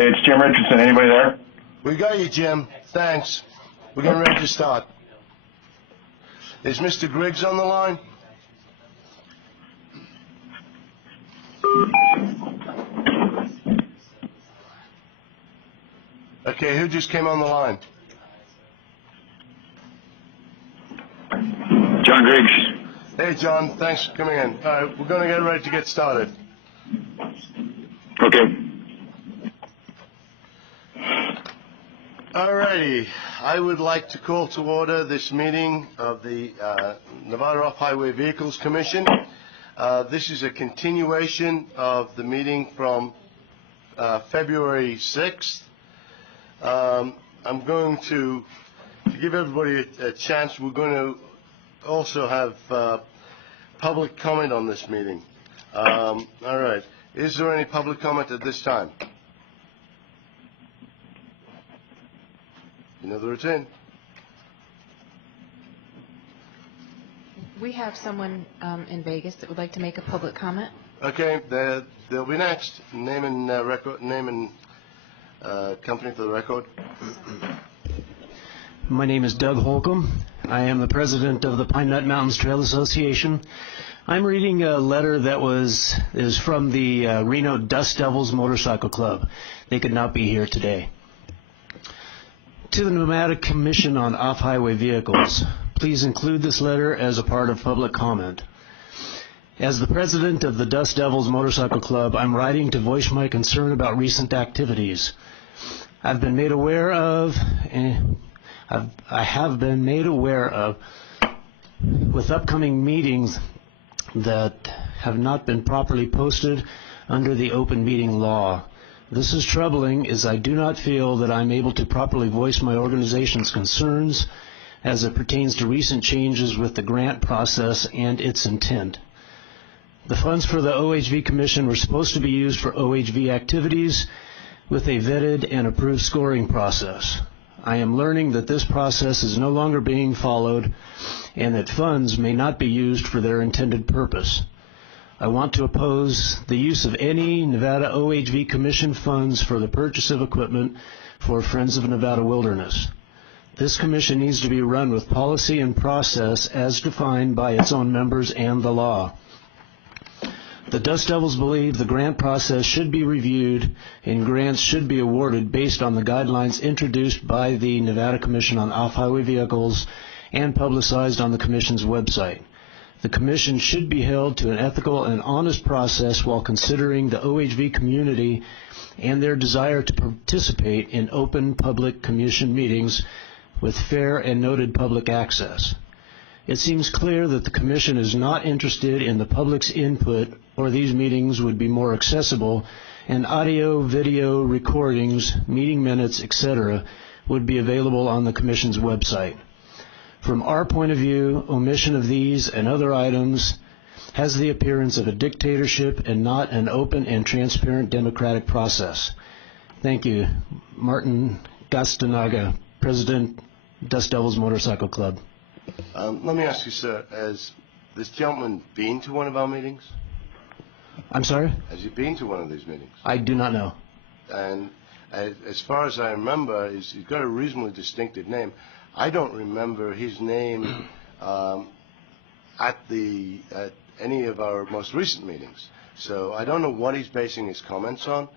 Hey, it's Jim Richardson. Anybody there? We got you, Jim. Thanks. We're getting ready to start. Is Mr. Griggs on the line? Okay, who just came on the line? John Griggs. Hey, John. Thanks for coming in. All right, we're going to get ready to get started. Okay. All righty. I would like to call to order this meeting of the Nevada Off-Highway Vehicles Commission. This is a continuation of the meeting from February 6th. I'm going to give everybody a chance. We're going to also have public comment on this meeting. All right. Is there any public comment at this time? You know the routine. We have someone in Vegas that would like to make a public comment. Okay, they'll be next. Name and record. Name and company for the record. My name is Doug Holcomb. I am the president of the Pine Nut Mountains Trail Association. I'm reading a letter that is from the Reno Dust Devils Motorcycle Club. They could not be here today. To the Nevada Commission on Off-Highway Vehicles, please include this letter as a part of public comment. As the president of the Dust Devils Motorcycle Club, I'm writing to voice my concern about recent activities. I have been made aware of, with upcoming meetings that have not been properly posted under the open meeting law. This is troubling, as I do not feel that I'm able to properly voice my organization's concerns as it pertains to recent changes with the grant process and its intent. The funds for the OHV Commission were supposed to be used for OHV activities with a vetted and approved scoring process. I am learning that this process is no longer being followed and that funds may not be used for their intended purpose. I want to oppose the use of any Nevada OHV Commission funds for the purchase of equipment for Friends of Nevada Wilderness. This commission needs to be run with policy and process as defined by its own members and the law. The Dust Devils believe the grant process should be reviewed and grants should be awarded based on the guidelines introduced by the Nevada Commission on Off-Highway Vehicles and publicized on the Commission's website. The Commission should be held to an ethical and honest process while considering the OHV community and their desire to participate in open public commission meetings with fair and noted public access. It seems clear that the Commission is not interested in the public's input, or these meetings would be more accessible, and audio, video recordings, meeting minutes, etc. would be available on the Commission's website. From our point of view, omission of these and other items has the appearance of a dictatorship and not an open and transparent democratic process. Thank you. Martin Gastanaga, President, Dust Devils Motorcycle Club. Let me ask you, sir, has this gentleman been to one of our meetings? I'm sorry? Has he been to one of these meetings? I do not know. And as far as I remember, he's got a reasonably distinctive name. I don't remember his name at any of our most recent meetings. So I don't know what he's basing his comments on.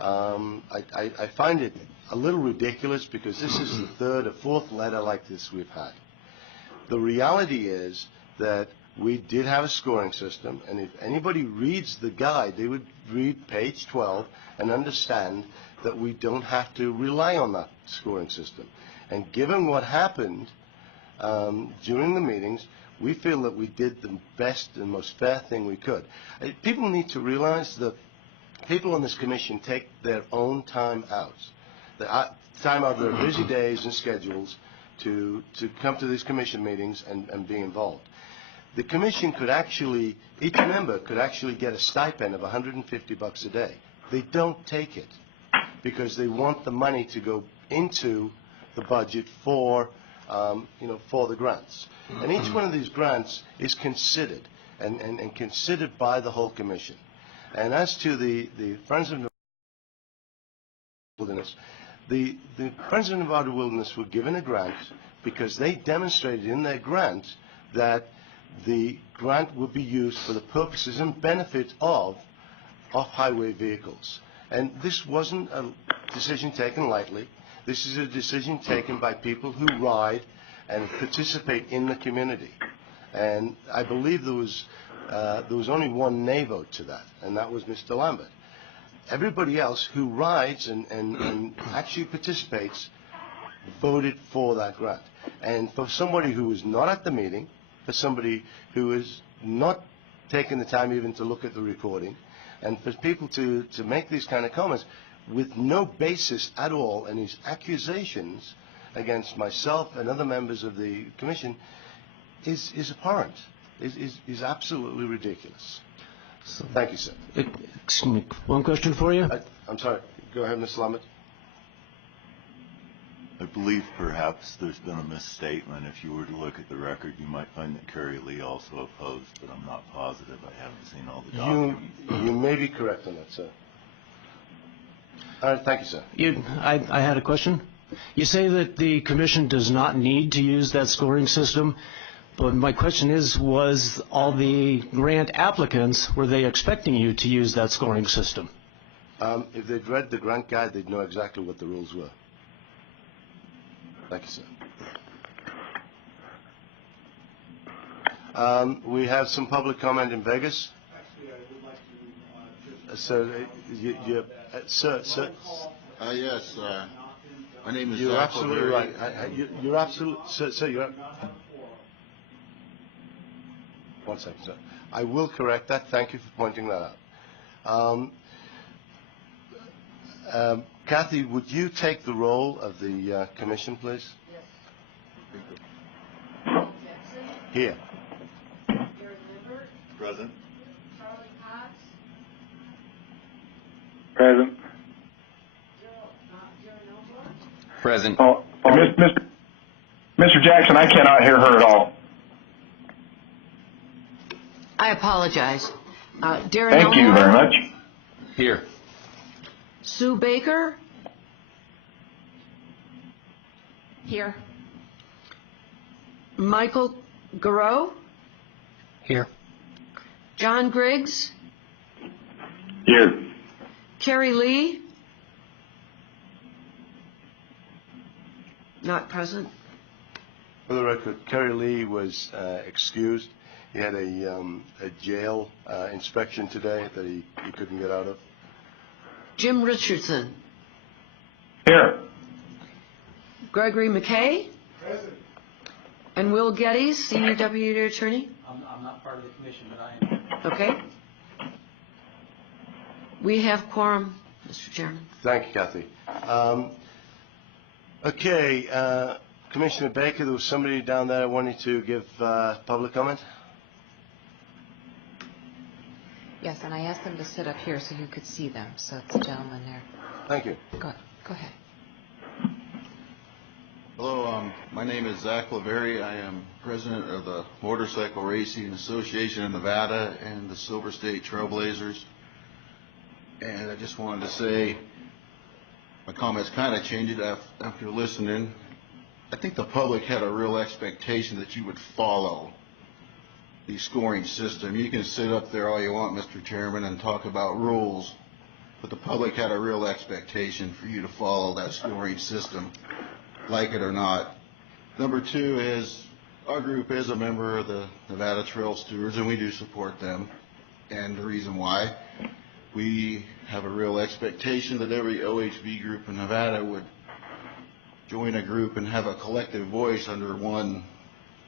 I find it a little ridiculous because this is the third or fourth letter like this we've had. The reality is that we did have a scoring system, and if anybody reads the guide, they would read page 12 and understand that we don't have to rely on that scoring system. And given what happened during the meetings, we feel that we did the best and most fair thing we could. People need to realize that people on this commission take their own time out, time out of their busy days and schedules to come to these commission meetings and be involved. The commission could actually, each member could actually get a stipend of $150 a day. They don't take it because they want the money to go into the budget for, for the grants. And each one of these grants is considered and considered by the whole commission. And as to the Friends of Wilderness. The Friends of Nevada Wilderness were given a grant because they demonstrated in their grant that the grant would be used for the purposes and benefit of off-highway vehicles. And this wasn't a decision taken lightly. This is a decision taken by people who ride and participate in the community. And I believe there was only one nay vote to that, and that was Mr. Lambert. Everybody else who rides and actually participates voted for that grant. And for somebody who was not at the meeting, for somebody who is not taking the time even to look at the recording, and for people to make these kind of comments with no basis at all, and these accusations against myself and other members of the commission is abhorrent, is absolutely ridiculous. Thank you, sir. Excuse me, one question for you? I'm sorry. Go ahead, Mr. Lambert. I believe perhaps there's been a misstatement. If you were to look at the record, you might find that Kerry Lee also opposed, but I'm not positive. I haven't seen all the documents. You may be correct on that, sir. All right, thank you, sir. I had a question. You say that the commission does not need to use that scoring system, but my question is, was all the grant applicants, were they expecting you to use that scoring system? If they'd read the grant guide, they'd know exactly what the rules were. Thank you, sir. We have some public comment in Vegas. Actually, I would like to Sir, yes, my name is you're Zach absolutely O'Leary. right. You're absolutely, sir, you're. One second, sir. I will correct that. Thank you for pointing that out. Kathy, would you take the role of the commission, please? Yes. Here. Present. Present. Present. Oh, Mr. Jackson, I cannot hear her at all. I apologize. Darren Thank you Elmore? very much. Here. Sue Baker? Here. Michael Garreau? Here. John Griggs? Here. Kerry Lee? Not present. For the record, Kerry Lee was excused. He had a jail inspection today that he couldn't get out of. Jim Richardson? Here. Gregory McKay? Present. And Will Geddes, Senior Deputy Attorney? I'm not part of the commission, but I am. Okay. We have quorum, Mr. Chairman. Thank you, Kathy. Okay, Commissioner Baker, there was somebody down there wanting to give public comment. Yes, and I asked them to sit up here so you could see them. So it's a gentleman there. Thank you. Go ahead. Hello, my name is Zach O'Leary. I am president of the Motorcycle Racing Association of Nevada and the Silver State Trailblazers. And I just wanted to say, my comments kind of changed after listening. I think the public had a real expectation that you would follow the scoring system. You can sit up there all you want, Mr. Chairman, and talk about rules, but the public had a real expectation for you to follow that scoring system, like it or not. Number two is, our group is a member of the Nevada Trail Stewards, and we do support them. And the reason why, we have a real expectation that every OHV group in Nevada would join a group and have a collective voice under one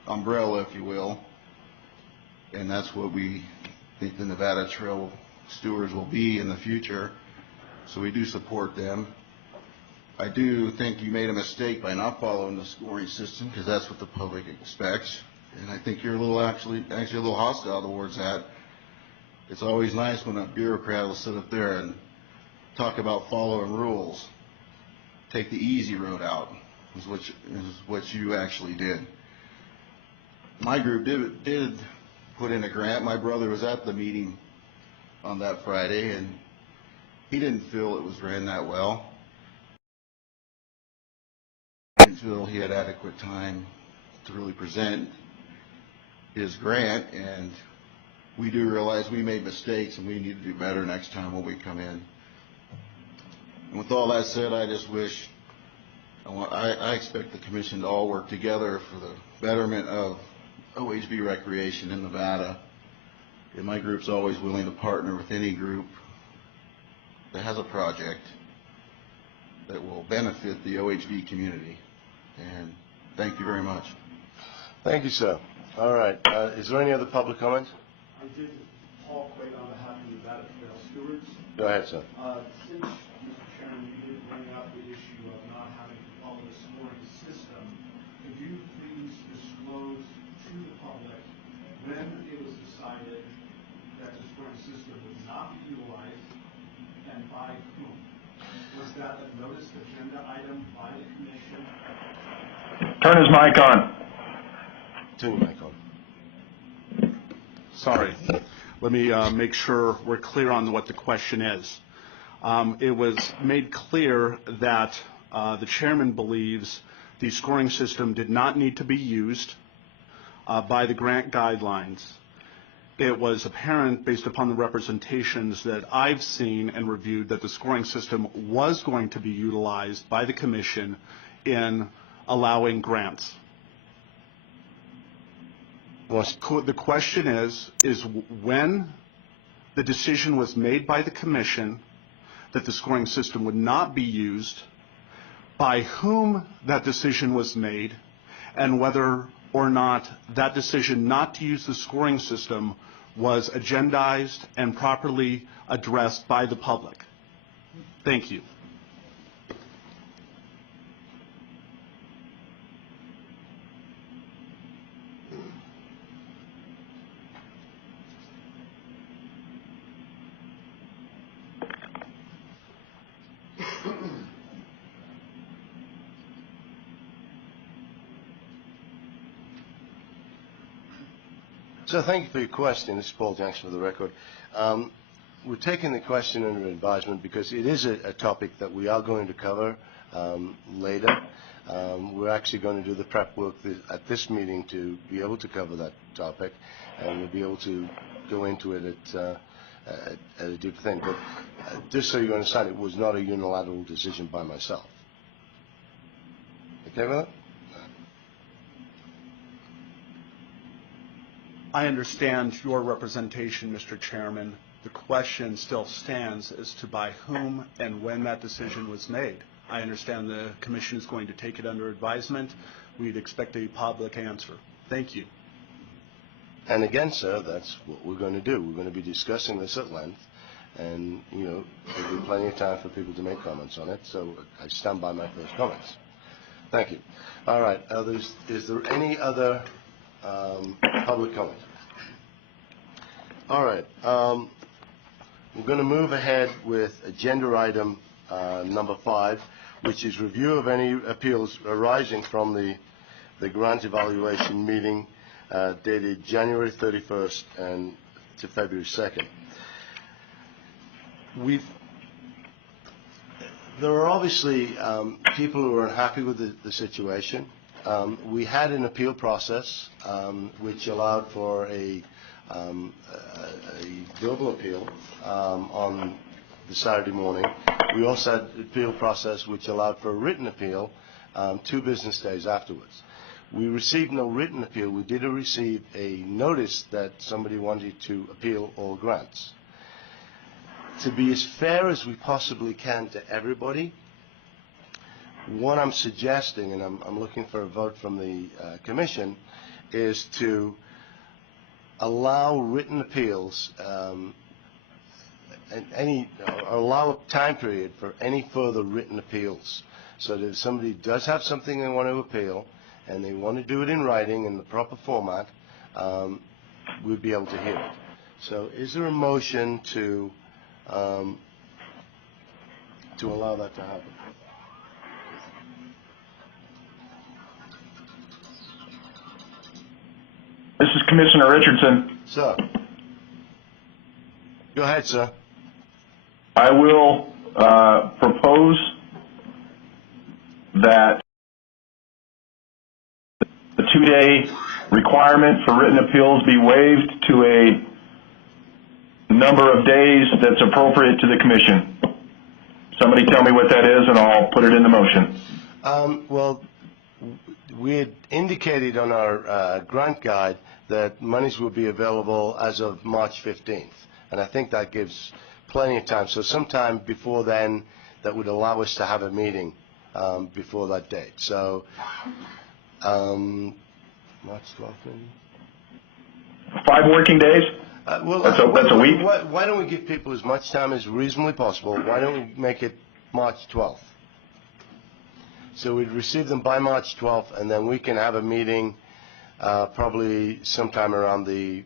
umbrella, if you will. And that's what we think the Nevada Trail Stewards will be in the future. So we do support them. I do think you made a mistake by not following the scoring system, because that's what the public expects. And I think you're actually a little hostile towards that. It's always nice when a bureaucrat will sit up there and talk about following rules. Take the easy road out, is what you actually did. My group did put in a grant. My brother was at the meeting on that Friday, and he didn't feel it was ran that well. didn't feel he had adequate time to really present his grant, and we do realize we made mistakes and we need to do better next time when we come in. And with all that said, I just wish, I expect the commission to all work together for the betterment of OHV recreation in Nevada. And my group's always willing to partner with any group that has a project that will benefit the OHV community. And thank you very much. Thank you, sir. All right. Is there any other public comments? I did Paul Quaid on behalf of the Nevada Trail Stewards. Go ahead, sir. Since, Mr. Chairman, you did bring up the issue of not having to follow the scoring system, could you please disclose to the public when it was decided that the scoring system would not be utilized and by whom? Was that a notice agenda item by the commission? Turn his mic on. Turn your mic on. Sorry. Let me make sure we're clear on what the question is. It was made clear that the chairman believes the scoring system did not need to be used by the grant guidelines. It was apparent, based upon the representations that I've seen and reviewed, that the scoring system was going to be utilized by the commission in allowing grants. The question is when the decision was made by the commission that the scoring system would not be used, by whom that decision was made, and whether or not that decision not to use the scoring system was agendized and properly addressed by the public. Thank you. So thank you for your question. This is Paul Jackson for the record. We're taking the question under advisement because it is a topic that we are going to cover later. We're actually going to do the prep work at this meeting to be able to cover that topic, and we'll be able to go into it at a deeper thing. But just so you understand, it was not a unilateral decision by myself. Okay with that? I understand your representation, Mr. Chairman. The question still stands as to by whom and when that decision was made. I understand the commission is going to take it under advisement. We'd expect a public answer. Thank you. And again, sir, that's what we're going to do. We're going to be discussing this at length, and, you know, there'll be plenty of time for people to make comments on it, so I stand by my first comments. Thank you. All right. Is there any other public comment? All right. We're going to move ahead with agenda item number 5, which is review of any appeals arising from the grant evaluation meeting dated January 31st and to February 2nd. There are obviously people who are unhappy with the situation. We had an appeal process which allowed for a verbal appeal on the Saturday morning. We also had an appeal process which allowed for a written appeal 2 business days afterwards. We received no written appeal. We did receive a notice that somebody wanted to appeal all grants. To be as fair as we possibly can to everybody, what I'm suggesting, and I'm looking for a vote from the commission, is to allow written appeals allow a time period for any further written appeals, so that if somebody does have something they want to appeal and they want to do it in writing in the proper format, we'd be able to hear it. So is there a motion to allow that to happen? This is Commissioner Richardson. Sir. Go ahead, sir. I will propose that 2-day requirement for written appeals be waived to a number of days that's appropriate to the commission. Somebody tell me what that is, and I'll put it in the motion. Well, we had indicated on our grant guide that monies will be available as of March 15th, and I think that gives plenty of time. So sometime before then, that would allow us to have a meeting before that date. So March 12th, maybe? 5 working days? Well, that's a week? Why don't we give people as much time as reasonably possible? Why don't we make it March 12th? So we'd receive them by March 12th, and then we can have a meeting probably sometime around the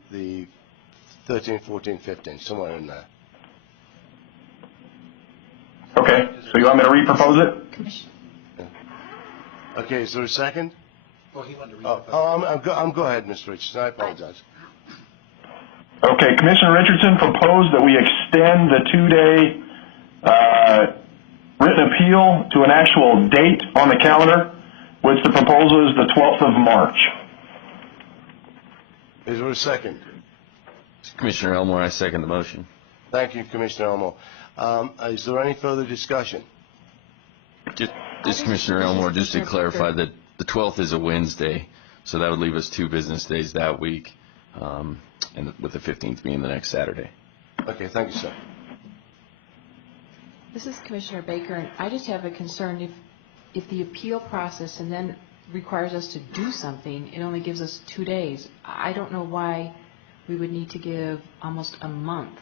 13th, 14th, 15th, somewhere in there. Okay, so you want me to repropose it? Yeah. Okay, is there a second? Well, he wanted to Go ahead, Mr. Richardson. I apologize. Okay, Commissioner Richardson proposed that we extend the 2-day written appeal to an actual date on the calendar, which the proposal is the 12th of March. Is there a second? Commissioner Elmore, I second the motion. Thank you, Commissioner Elmore. Is there any further discussion? Just Commissioner Elmore, just to clarify that the 12th is a Wednesday, so that would leave us 2 business days that week, and with the 15th being the next Saturday. Okay, thank you, sir. This is Commissioner Baker, and I just have a concern if the appeal process and then requires us to do something, it only gives us 2 days. I don't know why we would need to give almost a month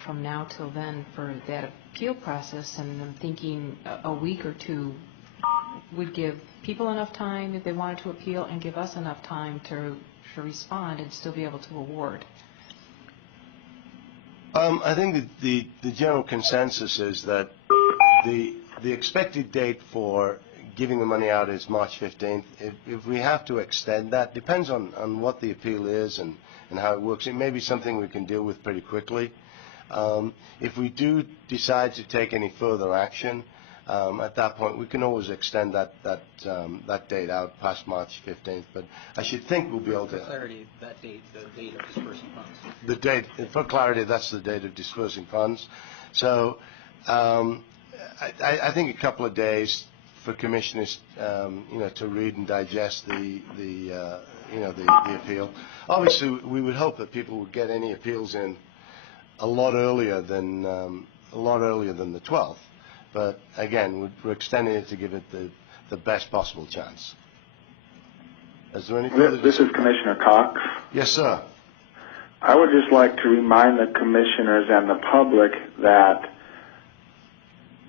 from now till then for that appeal process, and I'm thinking a week or 2 would give people enough time if they wanted to appeal and give us enough time to respond and still be able to award. I think that the general consensus is that the expected date for giving the money out is March 15th. If we have to extend that, depends on what the appeal is and how it works. It may be something we can deal with pretty quickly. If we do decide to take any further action, at that point we can always extend that date out past March 15th. But I should think we'll be able to. For clarity, that date, the date of dispersing funds. The date, for clarity, that's the date of dispersing funds. So I think a couple of days for commissioners, to read and digest the appeal. Obviously, we would hope that people would get any appeals in a lot earlier than the 12th. But again, we're extending it to give it the best possible chance. Is there any further? This is Commissioner Cox. Yes, sir. I would just like to remind the commissioners and the public that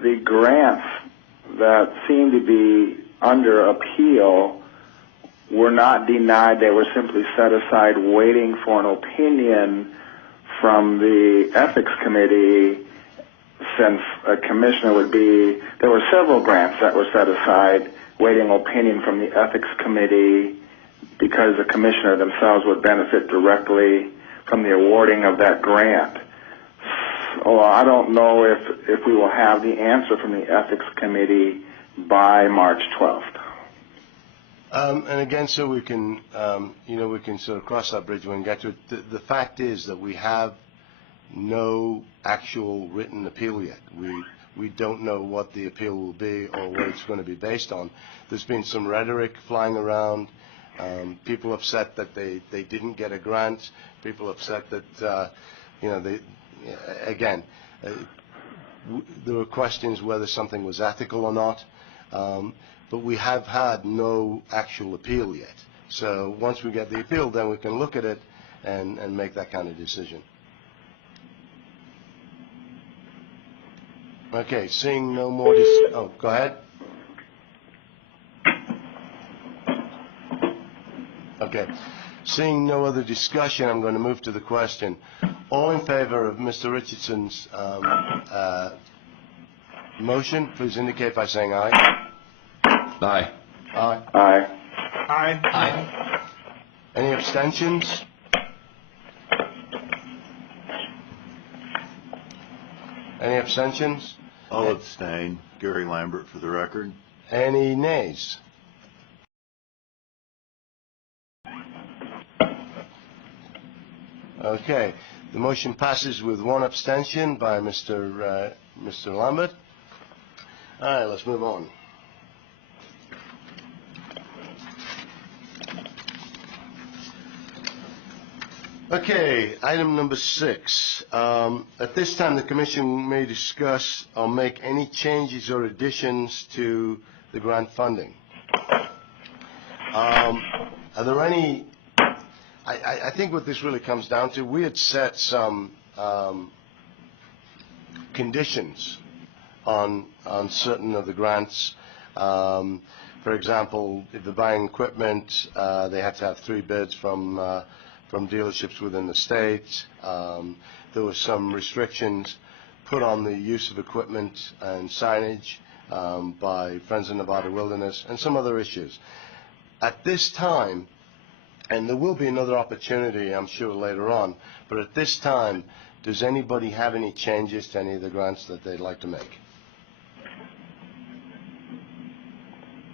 the grants that seem to be under appeal were not denied. They were simply set aside waiting for an opinion from the Ethics Committee, since a commissioner would be, there were several grants that were set aside waiting opinion from the Ethics Committee because the commissioner themselves would benefit directly from the awarding of that grant. So I don't know if we will have the answer from the Ethics Committee by March 12th. And again, so we can, we can sort of cross that bridge when we get to it. The fact is that we have no actual written appeal yet. We don't know what the appeal will be or what it's going to be based on. There's been some rhetoric flying around. People upset that they didn't get a grant. People upset that, there were questions whether something was ethical or not. But we have had no actual appeal yet. So once we get the appeal, then we can look at it and make that kind of decision. Okay, seeing no more go ahead. Okay, seeing no other discussion, I'm going to move to the question. All in favor of Mr. Richardson's motion, please indicate by saying aye. Aye. Aye. Aye. Aye. Aye. Any abstentions? Any abstentions? I'll abstain. Gary Lambert for the record. Any nays? Okay. The motion passes with one abstention by Mr. Lambert. All right, let's move on. Okay, item number 6. At this time, the Commission may discuss or make any changes or additions to the grant funding. Are there any... I think what this really comes down to, we had set some conditions on certain of the grants. For example, if they're buying equipment, they have to have 3 bids from dealerships within the state. There were some restrictions put on the use of equipment and signage by Friends of Nevada Wilderness and some other issues. At this time, and there will be another opportunity, I'm sure, later on, but at this time, does anybody have any changes to any of the grants that they'd like to make?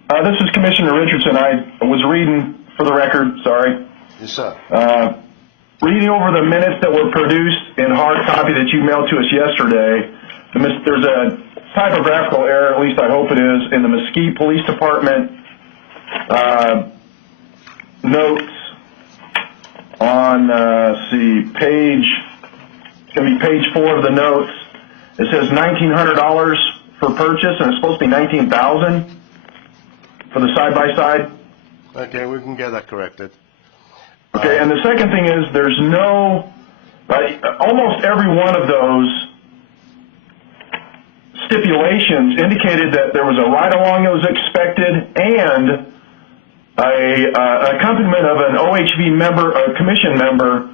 This is Commissioner Richardson. I was reading, for the record, sorry. Yes, sir. Reading over the minutes that were produced in hard copy that you mailed to us yesterday, there's a typographical error, at least I hope it is, in the Mesquite Police Department notes on, it's going to be page 4 of the notes. It says $1,900 for purchase, and it's supposed to be $19,000 for the side-by-side. Okay, we can get that corrected. Okay, and the second thing is there's no, almost every one of those stipulations indicated that there was a ride-along that was expected and an accompaniment of an OHV member, a commission member,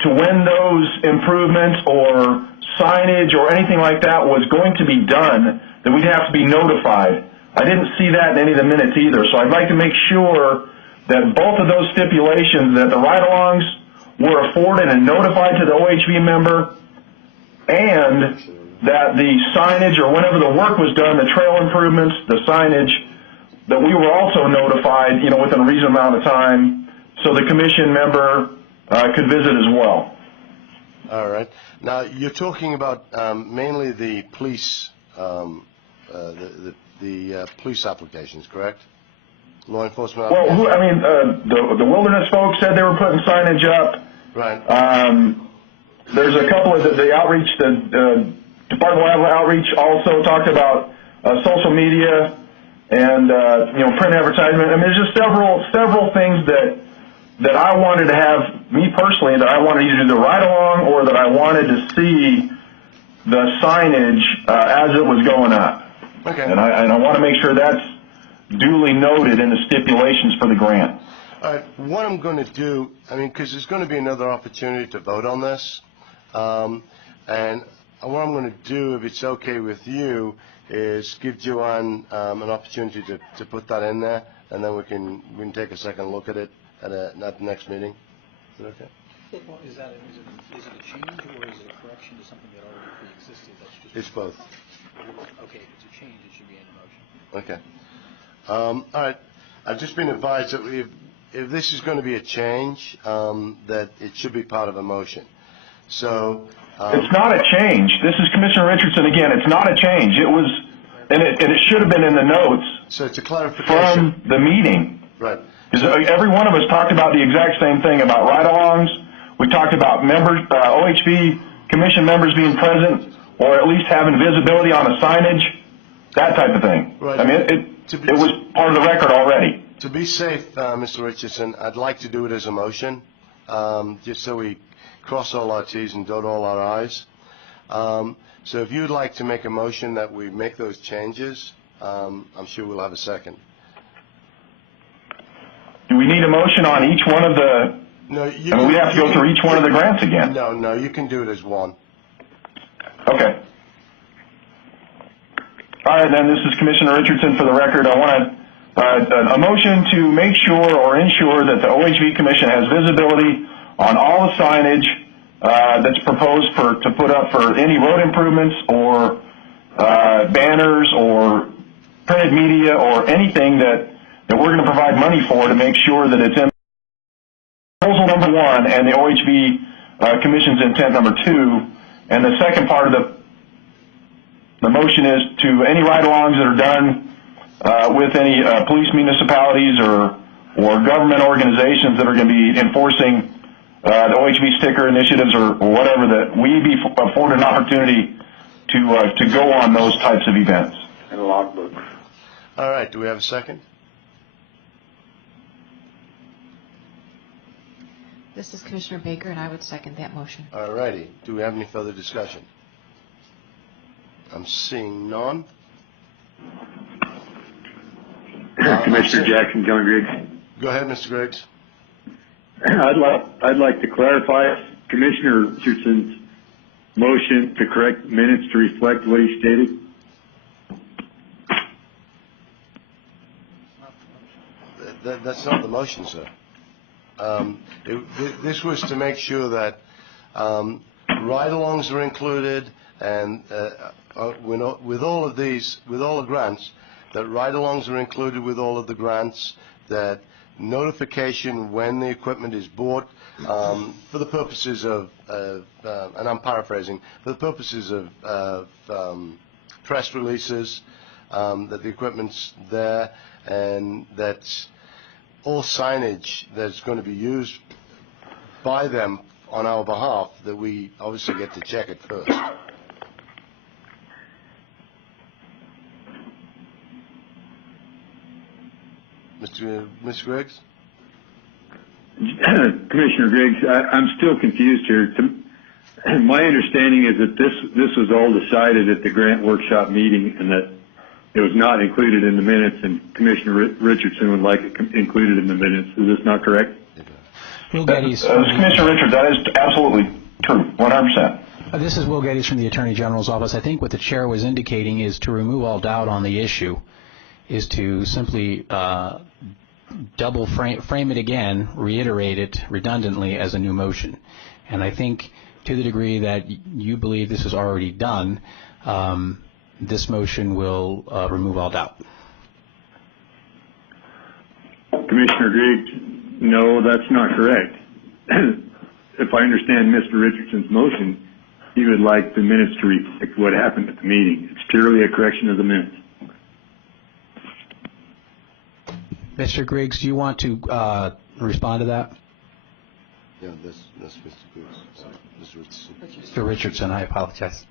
to when those improvements or signage or anything like that was going to be done, that we'd have to be notified. I didn't see that in any of the minutes either, so I'd like to make sure that both of those stipulations, that the ride-alongs were afforded and notified to the OHV member, and that the signage, or whenever the work was done, the trail improvements, the signage, that we were also notified, within a reasonable amount of time, so the commission member could visit as well. All right. Now, you're talking about mainly the police, the police applications, correct? Law enforcement applications? Well, the wilderness folks said they were putting signage up. Right. There's a couple of the outreach, the Department of Outreach also talked about social media and print advertisement. I mean, there's just several things that I wanted to have, me personally, that I wanted either to do the ride-along or that I wanted to see the signage as it was going up. Okay. And I want to make sure that's duly noted in the stipulations for the grant. All right. What I'm going to do, because there's going to be another opportunity to vote on this, and what I'm going to do, if it's okay with you, is give Joanne an opportunity to put that in there, and then we can take a second look at it at the next meeting. Is that okay? Well, is it a change or is it a correction to something that already pre-existed? It's both. Okay, if it's a change, it should be in the motion. Okay. All right. I've just been advised that if this is going to be a change, that it should be part of a motion. So it's not a change. This is Commissioner Richardson again. It's not a change. It was, and it should have been in the notes. So it's a clarification from the meeting. Right. Because every one of us talked about the exact same thing about ride-alongs. We talked about members, OHV commission members being present, or at least having visibility on the signage, that type of thing. Right. I mean, it was part of the record already. To be safe, Mr. Richardson, I'd like to do it as a motion, just so we cross all our T's and dot all our I's. So if you'd like to make a motion that we make those changes, I'm sure we'll have a second. Do we need a motion on each one of the... No, we have to go through each one of the grants again. No, you can do it as one. Okay. All right, then, this is Commissioner Richardson for the record. I want a motion to make sure or ensure that the OHV Commission has visibility on all the signage that's proposed to put up for any road improvements or banners or printed media or anything that we're going to provide money for, to make sure that it's in proposal number 1 and the OHV Commission's intent number 2. And the second part of the motion is to any ride-alongs that are done with any police municipalities or government organizations that are going to be enforcing the OHV sticker initiatives or whatever, that we be afforded an opportunity to go on those types of events. And logbooks. All right, do we have a second? This is Commissioner Baker, and I would second that motion. All righty, do we have any further discussion? I'm seeing none. Commissioner Jackson, John Griggs. Go ahead, Mr. Griggs. I'd like to clarify Commissioner Richardson's motion to correct minutes to reflect what he stated. That's not the motion, sir. This was to make sure that ride-alongs are included, and with all of the grants, that ride-alongs are included with all of the grants, that notification when the equipment is bought, for the purposes of, and I'm paraphrasing, for the purposes of press releases, that the equipment's there, and that all signage that's going to be used by them on our behalf, that we obviously get to check it first. Mr. Griggs? Commissioner Griggs, I'm still confused here. My understanding is that this was all decided at the grant workshop meeting and that it was not included in the minutes, and Commissioner Richardson would like it included in the minutes. Is this not correct? Will Geddes. Commissioner Richards, that is absolutely true, 100%. This is Will Geddes from the Attorney General's office. I think what the chair was indicating is to remove all doubt on the issue, is to simply double frame it again, reiterate it redundantly as a new motion. And I think to the degree that you believe this is already done, this motion will remove all doubt. Commissioner Griggs, no, that's not correct. If I understand Mr. Richardson's motion, he would like the minutes to reflect what happened at the meeting. It's purely a correction of the minutes. Mr. Griggs, do you want to respond to that? Yeah, that's Mr. Griggs. Sorry, Mr. Richardson. Mr. Richardson, I apologize.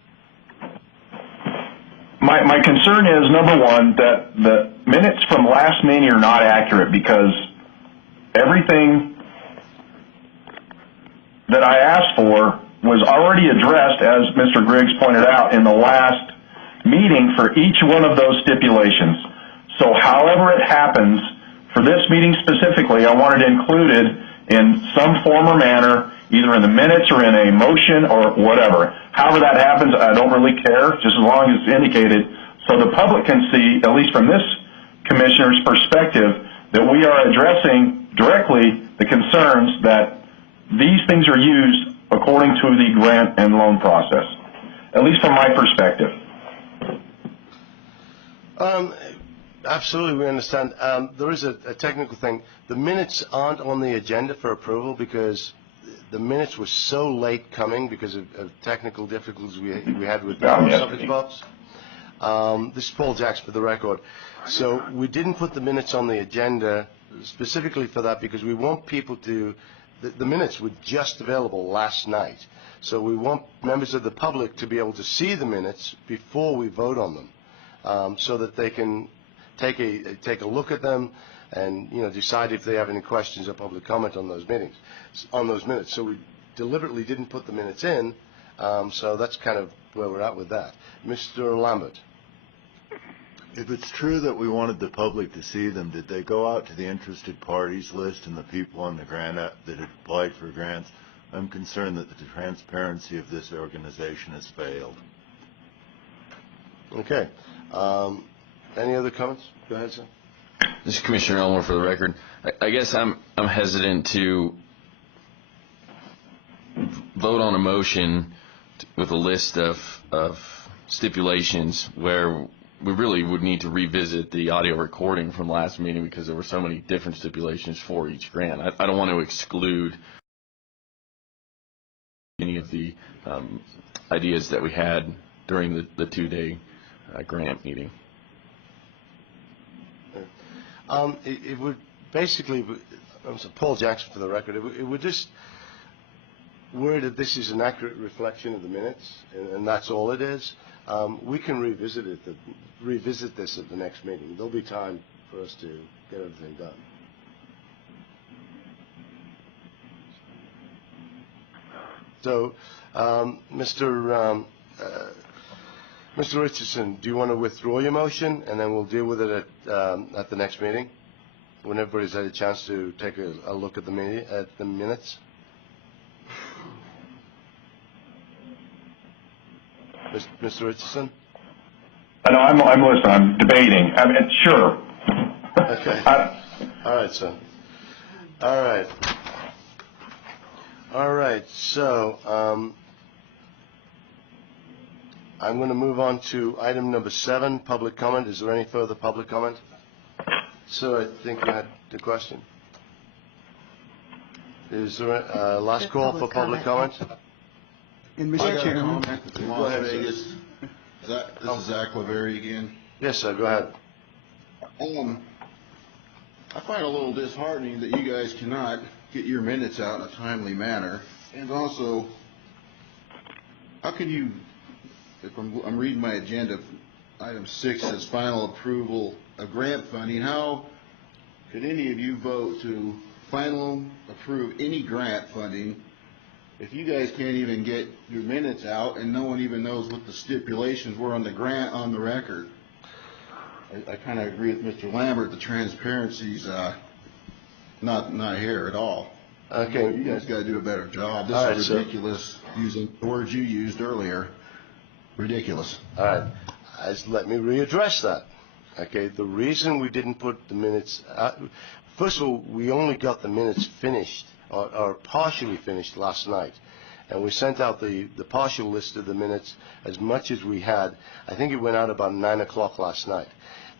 My concern is, number one, that the minutes from last meeting are not accurate, because everything that I asked for was already addressed, as Mr. Griggs pointed out, in the last meeting for each one of those stipulations. So however it happens, for this meeting specifically, I wanted it included in some form or manner, either in the minutes or in a motion or whatever. However that happens, I don't really care, just as long as it's indicated, so the public can see, at least from this commissioner's perspective, that we are addressing directly the concerns that these things are used according to the grant and loan process, at least from my perspective. Absolutely, we understand. There is a technical thing. The minutes aren't on the agenda for approval because the minutes were so late coming because of technical difficulties we had with the subject box. This is Paul Jacks for the record. So we didn't put the minutes on the agenda specifically for that because we want people to, the minutes were just available last night. So we want members of the public to be able to see the minutes before we vote on them, so that they can take a look at them and decide if they have any questions or public comment on those minutes. So we deliberately didn't put the minutes in, so that's kind of where we're at with that. Mr. Lambert. If it's true that we wanted the public to see them, did they go out to the interested parties list and the people on the grant that had applied for grants? I'm concerned that the transparency of this organization has failed. Okay. Any other comments? Go ahead, sir. This is Commissioner Elmore for the record. I guess I'm hesitant to vote on a motion with a list of stipulations where we really would need to revisit the audio recording from last meeting because there were so many different stipulations for each grant. I don't want to exclude any of the ideas that we had during the two-day grant meeting. It would basically, I'm sorry, Paul Jackson for the record, it would just word that this is an accurate reflection of the minutes, and that's all it is. We can revisit this at the next meeting. There'll be time for us to get everything done. So, Mr. Richardson, do you want to withdraw your motion, and then we'll deal with it at the next meeting, when everybody's had a chance to take a look at the minutes? Mr. Richardson? No, I'm listening. I'm debating. I mean, sure. Okay. All right, sir. All right. All right. So I'm going to move on to item number 7, public comment. Is there any further public comment? Sir, I think you had the question. Is there a last call for public comment? And Mr. Chairman, Go ahead, Vegas. This is Zach Lavery again. Yes, sir. Go ahead. I find it a little disheartening that you guys cannot get your minutes out in a timely manner. And also, how can you, if I'm reading my agenda, item 6 says final approval of grant funding. How could any of you vote to final approve any grant funding if you guys can't even get your minutes out and no one even knows what the stipulations were on the grant on the record? I kind of agree with Mr. Lambert. The transparency's not here at all. Okay. You guys got to do a better job. This is ridiculous, using the words you used earlier. Ridiculous. All right. Let me readdress that. Okay. The reason we didn't put the minutes first of all, we only got the minutes finished or partially finished last night. And we sent out the partial list of the minutes as much as we had. I think it went out about 9 o'clock last night.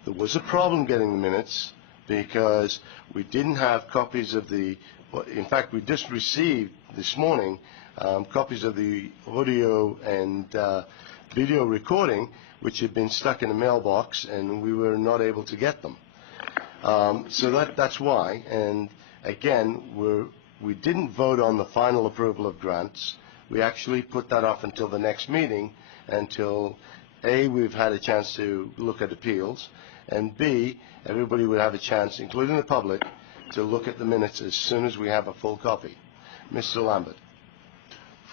There was a problem getting the minutes because we didn't have copies of the, in fact, we just received this morning copies of the audio and video recording, which had been stuck in a mailbox, and we were not able to get them. So that's why. And again, we didn't vote on the final approval of grants. We actually put that off until the next meeting, until A, we've had a chance to look at appeals, and B, everybody would have a chance, including the public, to look at the minutes as soon as we have a full copy. Mr. Lambert.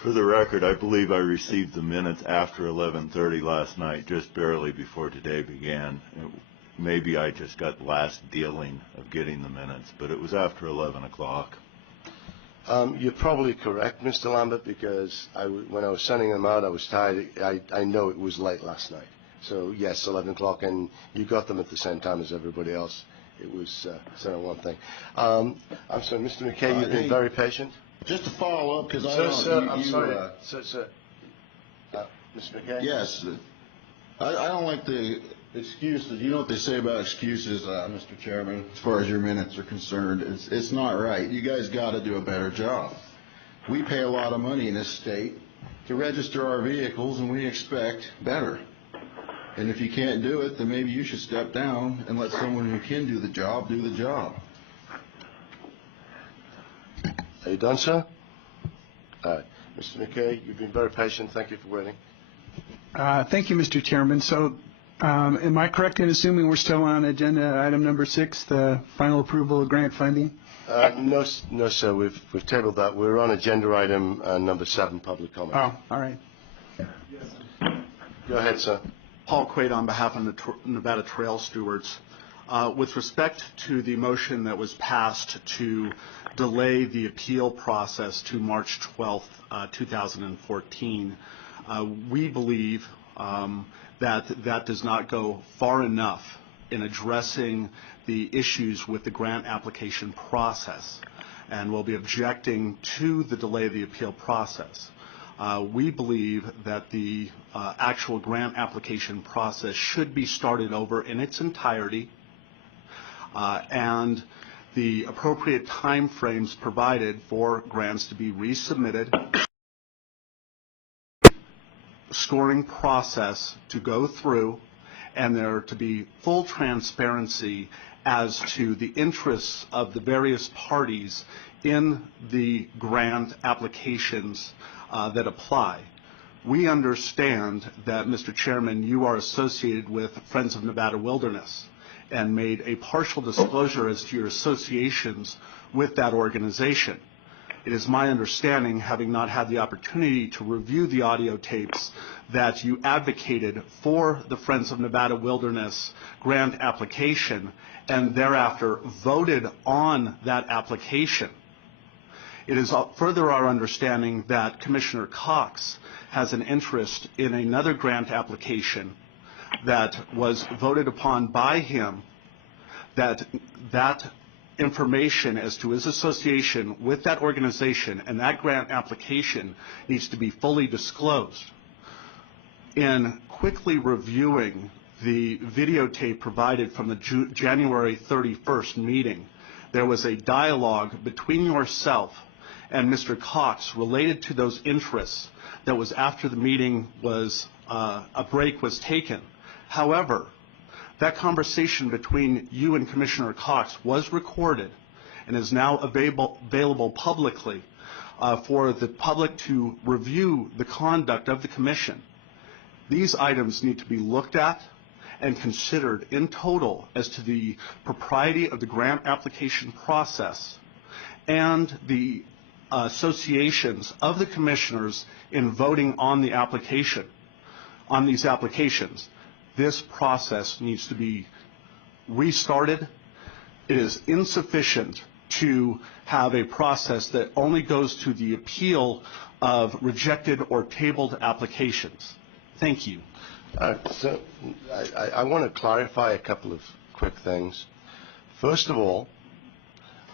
For the record, I believe I received the minutes after 11:30 last night, just barely before today began. Maybe I just got last dealing of getting the minutes, but it was after 11 o'clock. You're probably correct, Mr. Lambert, because when I was sending them out, I was tired. I know it was late last night. So, yes, 11 o'clock, and you got them at the same time as everybody else. It was one thing. I'm sorry, Mr. McKay, you've been very patient. Just to follow up, because I'm sorry. Sir, Mr. McKay? Yes. I don't like the excuses. You know what they say about excuses, Mr. Chairman, as far as your minutes are concerned. It's not right. You guys got to do a better job. We pay a lot of money in this state to register our vehicles, and we expect better. And if you can't do it, then maybe you should step down and let someone who can do the job do the job. Are you done, sir? All right. Mr. McKay, you've been very patient. Thank you for waiting. Thank you, Mr. Chairman. So, am I correct in assuming we're still on agenda item number 6, the final approval of grant funding? No, sir. We've tabled that. We're on agenda item number 7, public comment. Oh, all right. Go ahead, sir. Paul Quaid on behalf of the Nevada Trail Stewards. With respect to the motion that was passed to delay the appeal process to March 12th, 2014, we believe that does not go far enough in addressing the issues with the grant application process, and we'll be objecting to the delay of the appeal process. We believe that the actual grant application process should be started over in its entirety, and the appropriate time frames provided for grants to be resubmitted scoring process to go through and there to be full transparency as to the interests of the various parties in the grant applications that apply. We understand that, Mr. Chairman, you are associated with Friends of Nevada Wilderness and made a partial disclosure as to your associations with that organization. It is my understanding, having not had the opportunity to review the audio tapes, that you advocated for the Friends of Nevada Wilderness grant application and thereafter voted on that application. It is further our understanding that Commissioner Cox has an interest in another grant application that was voted upon by him, that information as to his association with that organization and that grant application needs to be fully disclosed. In quickly reviewing the videotape provided from the January 31st meeting, there was a dialogue between yourself and Mr. Cox related to those interests that was after the meeting was, a break was taken. However, that conversation between you and Commissioner Cox was recorded and is now available publicly for the public to review the conduct of the Commission. These items need to be looked at and considered in total as to the propriety of the grant application process and the associations of the commissioners in voting on the application, on these applications. This process needs to be restarted. It is insufficient to have a process that only goes to the appeal of rejected or tabled applications. Thank you. So I want to clarify a couple of quick things. First of all,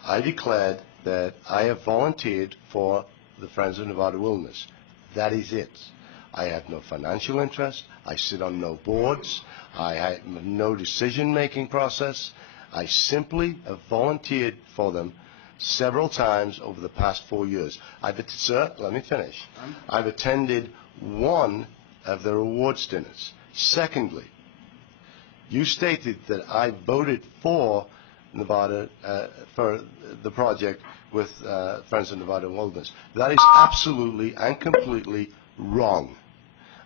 I declared that I have volunteered for the Friends of Nevada Wilderness. That is it. I have no financial interest. I sit on no boards. I have no decision-making process. I simply have volunteered for them several times over the past 4 years. Sir, let me finish. I've attended one of their awards dinners. Secondly, you stated that I voted for Nevada, for the project with Friends of Nevada Wilderness. That is absolutely and completely wrong.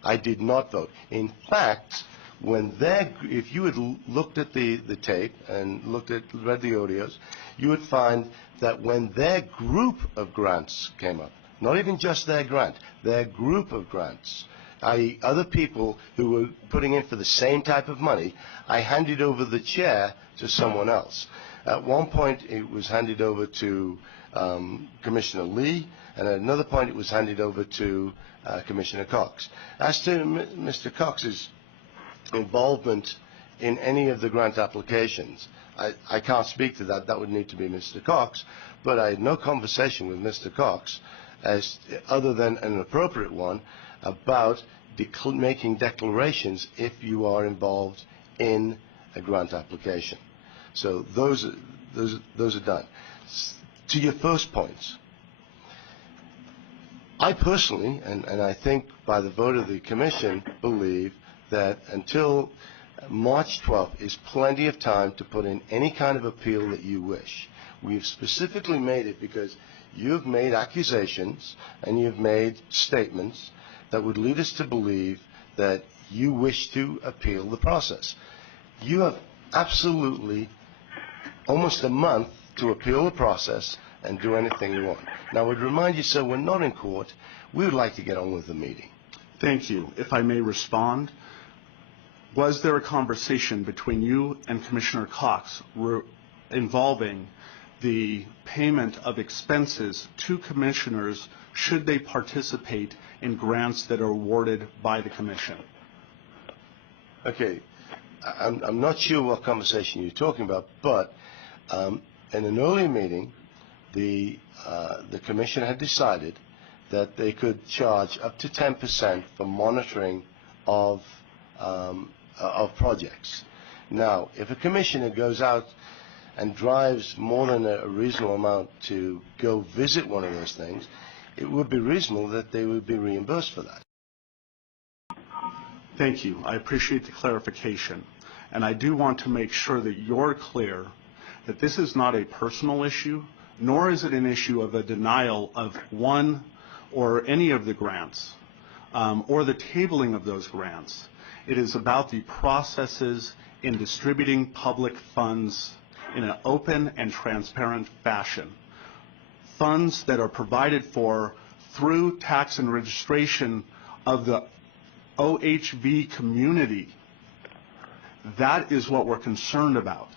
I did not vote. In fact, if you had looked at the tape and read the audios, you would find that when their group of grants came up, not even just their grant, their group of grants, i.e. other people who were putting in for the same type of money, I handed over the chair to someone else. At one point, it was handed over to Commissioner Lee, and at another point, it was handed over to Commissioner Cox. As to Mr. Cox's involvement in any of the grant applications, I can't speak to that. That would need to be Mr. Cox, but I had no conversation with Mr. Cox, other than an appropriate one, about making declarations if you are involved in a grant application. So those are done. To your first points, I personally, and I think by the vote of the Commission, believe that until March 12th is plenty of time to put in any kind of appeal that you wish. We've specifically made it because you've made accusations and you've made statements that would lead us to believe that you wish to appeal the process. You have absolutely almost a month to appeal the process and do anything you want. Now, I would remind you, sir, we're not in court. We would like to get on with the meeting. Thank you. If I may respond, was there a conversation between you and Commissioner Cox involving the payment of expenses to commissioners should they participate in grants that are awarded by the Commission? Okay. I'm not sure what conversation you're talking about, but in an earlier meeting, the Commission had decided that they could charge up to 10% for monitoring of projects. Now, if a commissioner goes out and drives more than a reasonable amount to go visit one of those things, it would be reasonable that they would be reimbursed for that. Thank you. I appreciate the clarification. And I do want to make sure that you're clear that this is not a personal issue, nor is it an issue of a denial of one or any of the grants, or the tabling of those grants. It is about the processes in distributing public funds in an open and transparent fashion. Funds that are provided for through tax and registration of the OHV community. That is what we're concerned about.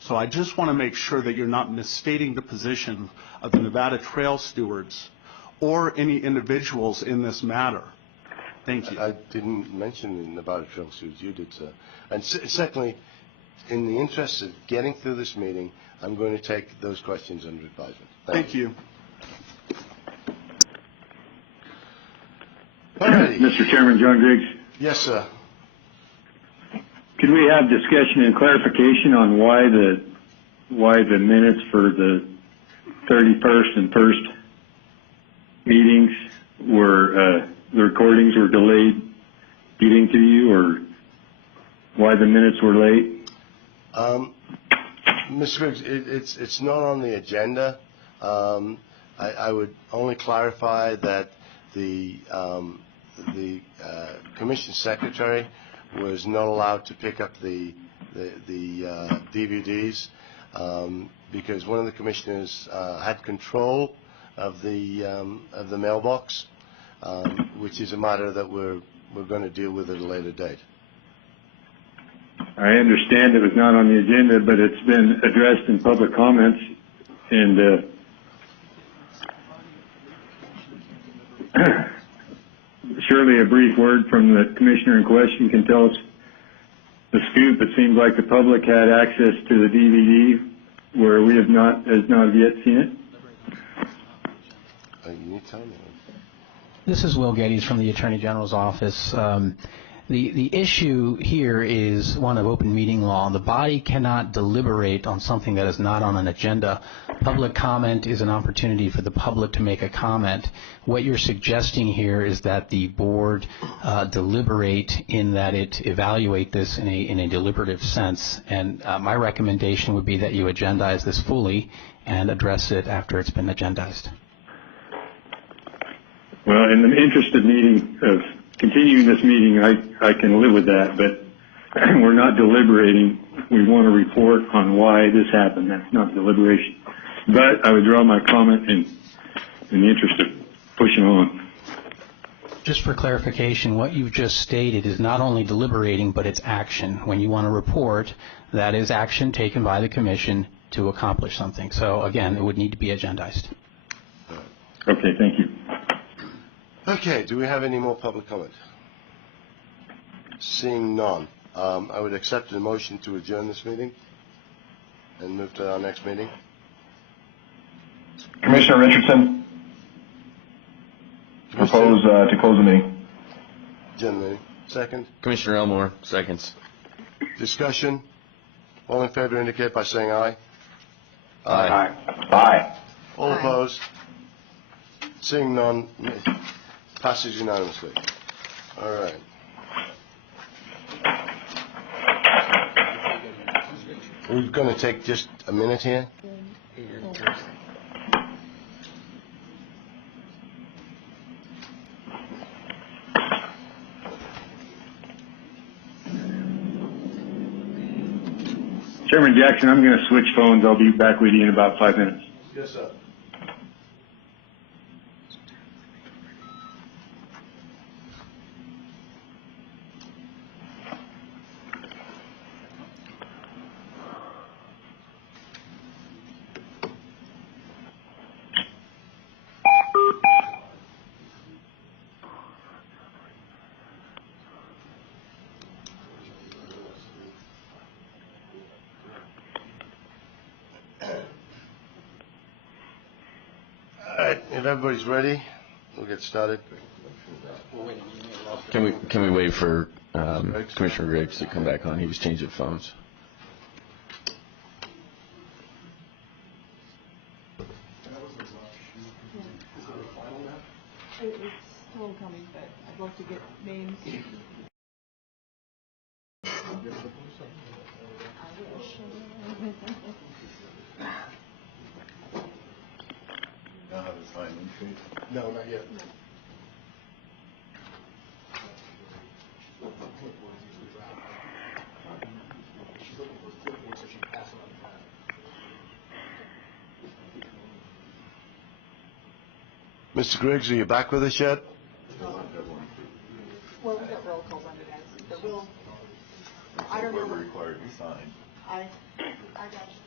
So I just want to make sure that you're not misstating the position of the Nevada Trail Stewards or any individuals in this matter. Thank you. I didn't mention the Nevada Trail Stewards. You did, sir. And secondly, in the interest of getting through this meeting, I'm going to take those questions under advisement. Thank you. Mr. Chairman, John Griggs. Yes, sir. Could we have discussion and clarification on why the minutes for the 31st and 1st meetings were the recordings were delayed getting to you, or why the minutes were late? Mr. Griggs, it's not on the agenda. I would only clarify that the commission secretary was not allowed to pick up the DVDs because one of the commissioners had control of the mailbox, which is a matter that we're going to deal with at a later date. I understand it was not on the agenda, but it's been addressed in public comments, and surely a brief word from the commissioner in question can tell us the scoop. It seems like the public had access to the DVD where we has not yet seen it. You tell me. This is Will Geddes from the Attorney General's office. The issue here is one of open meeting law. The body cannot deliberate on something that is not on an agenda. Public comment is an opportunity for the public to make a comment. What you're suggesting here is that the board deliberate in that it evaluate this in a deliberative sense. And my recommendation would be that you agendize this fully and address it after it's been agendized. Well, in the interest of continuing this meeting, I can live with that, but we're not deliberating. We want to report on why this happened. That's not deliberation. But I would draw my comment in the interest of pushing on. Just for clarification, what you've just stated is not only deliberating, but it's action. When you want to report, that is action taken by the commission to accomplish something. So, again, it would need to be agendized. Okay, thank you. Okay, do we have any more public comment? Seeing none, I would accept the motion to adjourn this meeting and move to our next meeting. Commissioner Richardson, propose to close the meeting. Adjourn the meeting. Second. Commissioner Elmore, seconds. Discussion. All in favor indicate by saying aye. Aye. Aye. All opposed? Seeing none, passes unanimously. All right. We're going to take just a minute here. Chairman Jackson, I'm going to switch phones. I'll be back with you in about 5 minutes. Yes, sir. If everybody's ready, we'll get started. Can we wait for Commissioner Griggs to come back on? He was changing phones. It's still coming, but I'd love to get names. Now have a sign-in sheet? No, not yet. Mr. Griggs, are you back with us yet? Well, we got roll calls on you guys, but we'll, I don't know. We're required to sign. I got you.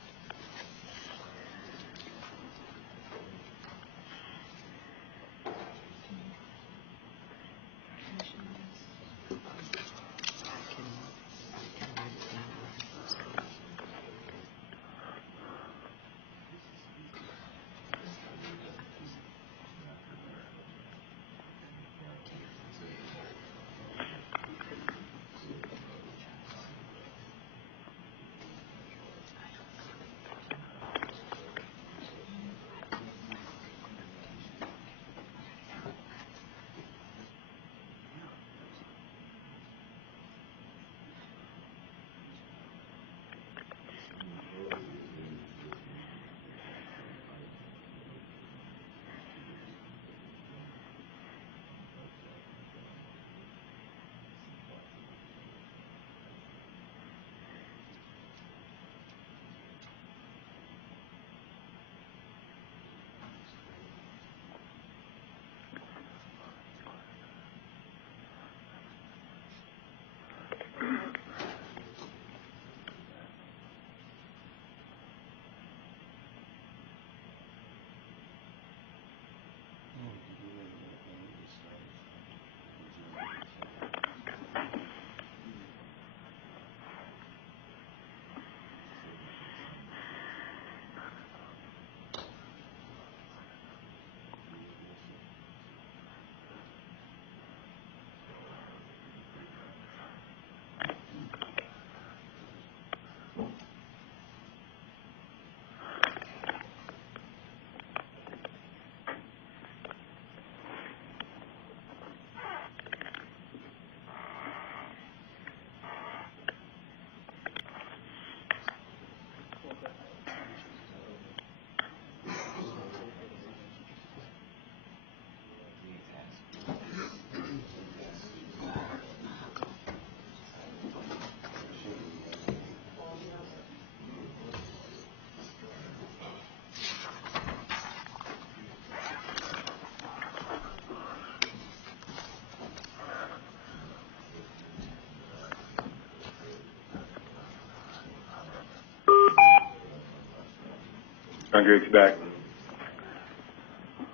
John Griggs back.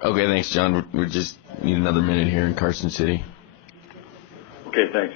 Okay, thanks, John. We just need another minute here in Carson City. Okay, thanks.